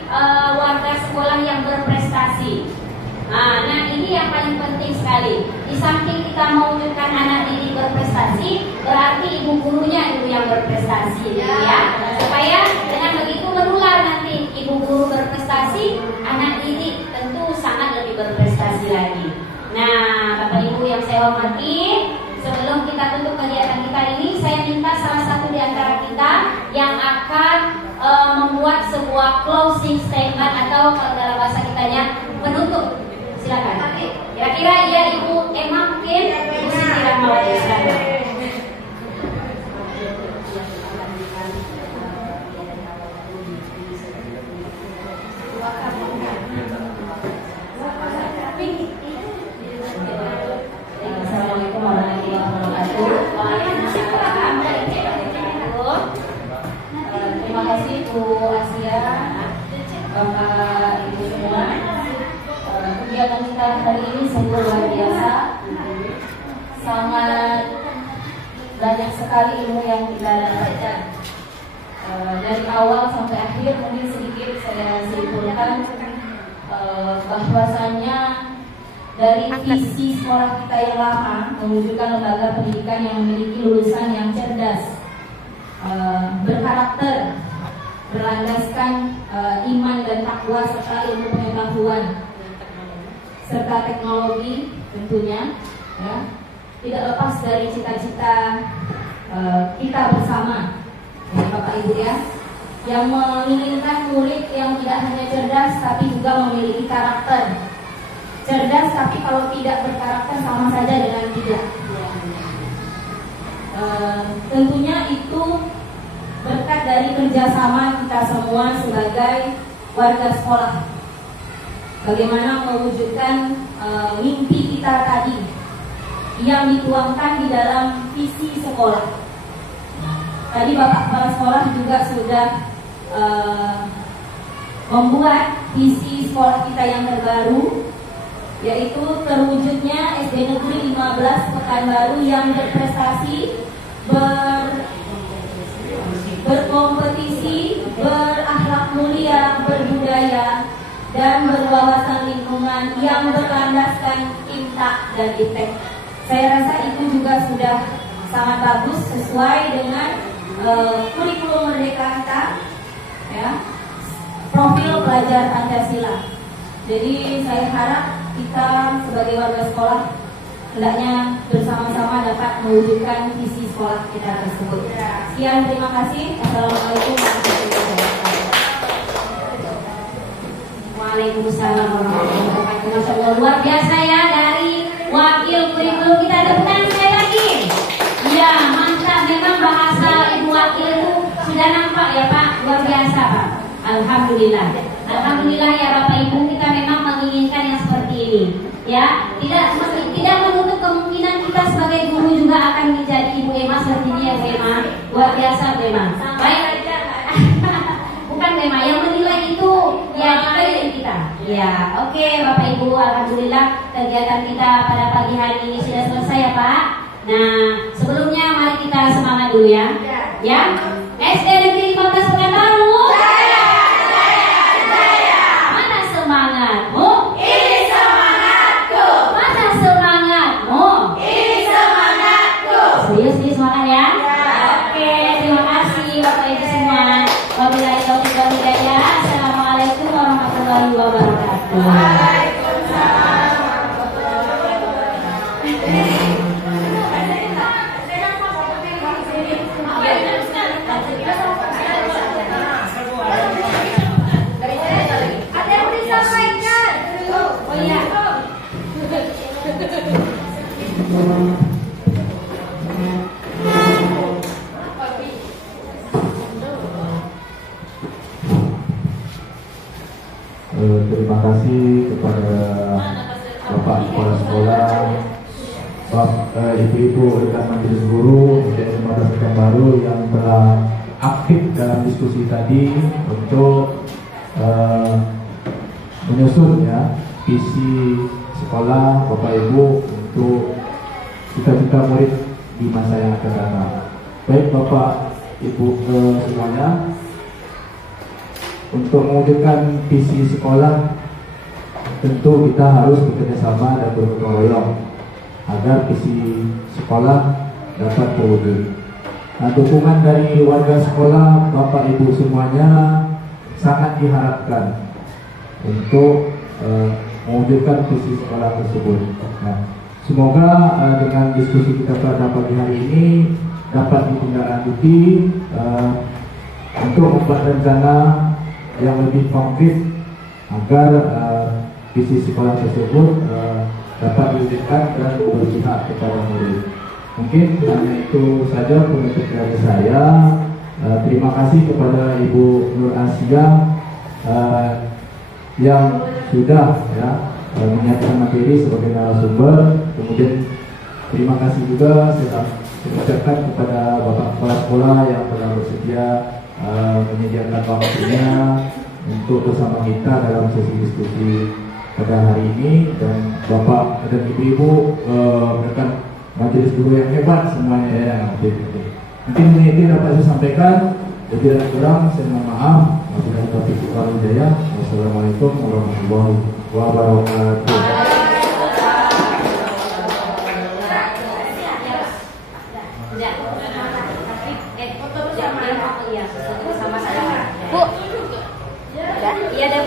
warga sekolah yang berprestasi. Nah ini yang paling penting sekali. Di samping kita mewujudkan anak didik berprestasi, berarti ibu gurunya dulu yang berprestasi, ya. Supaya dengan begitu menular nanti ibu guru berprestasi, anak didik tentu sangat lebih berprestasi lagi. Nah, Bapak Ibu yang saya hormati, sebelum kita tutup kegiatan kita ini, saya minta salah satu di antara kita yang akan membuat sebuah closing statement atau kalau dalam bahasa kitanya penutup. Silakan. Kira-kira ya Ibu Emma mungkin Ibu Siti Rahmawati, silakan. Assalamualaikum warahmatullahi wabarakatuh. Waalaikumsalam. Terima kasih Bu Asia, Bapak Ibu semua. Kegiatan kita hari ini sungguh luar biasa. Sangat banyak sekali ilmu yang kita dapatkan. menyampaikan bahwasanya dari visi sekolah kita yang lama mewujudkan lembaga pendidikan yang memiliki lulusan yang cerdas, berkarakter, berlandaskan iman dan takwa serta ilmu pengetahuan serta teknologi tentunya, ya, tidak lepas dari cita-cita kita bersama, ya, Bapak Ibu ya, yang menginginkan murid yang tidak hanya cerdas tapi juga memiliki karakter. Cerdas tapi kalau tidak berkarakter sama saja dengan tidak. Tentunya itu berkat dari kerjasama kita semua sebagai warga sekolah. Bagaimana mewujudkan mimpi kita tadi yang dituangkan di dalam visi sekolah. Tadi Bapak Kepala Sekolah juga sudah membuat visi sekolah kita yang terbaru, yaitu terwujudnya SD Negeri 15 Pekanbaru yang berprestasi, berkompetisi, berakhlak mulia, berbudaya, dan berwawasan lingkungan yang berlandaskan IMTA dan IPTEK. Saya rasa itu juga sudah sangat bagus sesuai dengan kurikulum merdeka kita, ya, profil pelajar Pancasila. Jadi saya harap kita sebagai warga sekolah hendaknya bersama-sama dapat mewujudkan visi sekolah kita tersebut. Sekian, terima kasih. Assalamualaikum warahmatullahi wabarakatuh. Waalaikumsalam warahmatullahi wabarakatuh. Masya Allah, luar biasa ya dari wakil kurikulum kita. Tepuk sekali lagi. Ya, mantap. Memang bahasa ibu wakil itu sudah nampak ya Pak, luar biasa Pak. Alhamdulillah. Alhamdulillah ya Bapak Ibu, kita memang menginginkan yang seperti ini. Ya, tidak menutup kemungkinan kita sebagai guru juga akan menjadi Ibu Ema seperti ini ya Bu Ema. Luar biasa Bu Ema. Baik. Bukan Bu Ema, yang menilai itu ya kita. Ya, oke Bapak Ibu, alhamdulillah kegiatan kita pada pagi hari ini sudah selesai ya Pak. Nah, sebelumnya mari kita semangat dulu ya. Ya. SD Negeri 15 Pekanbaru. Mana semangatmu? Ini semangatku. Mana semangatmu? Ini semangatku. Serius nih semangat ya? Oke, terima kasih Bapak Ibu semua. Wabillahi taufiq wal hidayah. Assalamualaikum warahmatullahi wabarakatuh. Waalaikumsalam warahmatullahi wabarakatuh. Ada yang disampaikan? Oh iya. Terima kasih kepada Bapak Kepala Sekolah, Ibu-ibu rekan majelis guru SD 15 Pekanbaru yang telah aktif dalam diskusi tadi untuk menyusun ya visi sekolah Bapak Ibu untuk cita-cita murid di masa yang akan datang. Baik Bapak Ibu semuanya, untuk mewujudkan visi sekolah tentu kita harus bekerjasama dan bergotong royong agar visi sekolah dapat terwujud. Nah, dukungan dari warga sekolah, Bapak Ibu semuanya sangat diharapkan untuk mewujudkan visi sekolah tersebut. Nah, semoga dengan diskusi kita pada pagi hari ini dapat ditindaklanjuti untuk membuat rencana yang lebih konkret agar visi sekolah tersebut dapat diwujudkan dan berpihak kepada murid. Mungkin hanya itu saja penutup dari saya. Terima kasih kepada Ibu Nur Asia yang sudah ya menyiapkan materi sebagai narasumber. Kemudian terima kasih juga saya ucapkan kepada Bapak Kepala Sekolah yang telah bersedia menyediakan waktunya untuk bersama kita dalam sesi diskusi pada hari ini, dan Bapak dan Ibu-ibu rekan majelis guru yang hebat semuanya ya. Mungkin ini dapat saya sampaikan, lebih dan kurang saya mohon maaf. Wabillahi taufiq wal hidayah. Wassalamualaikum warahmatullahi wabarakatuh. Bu, iya ada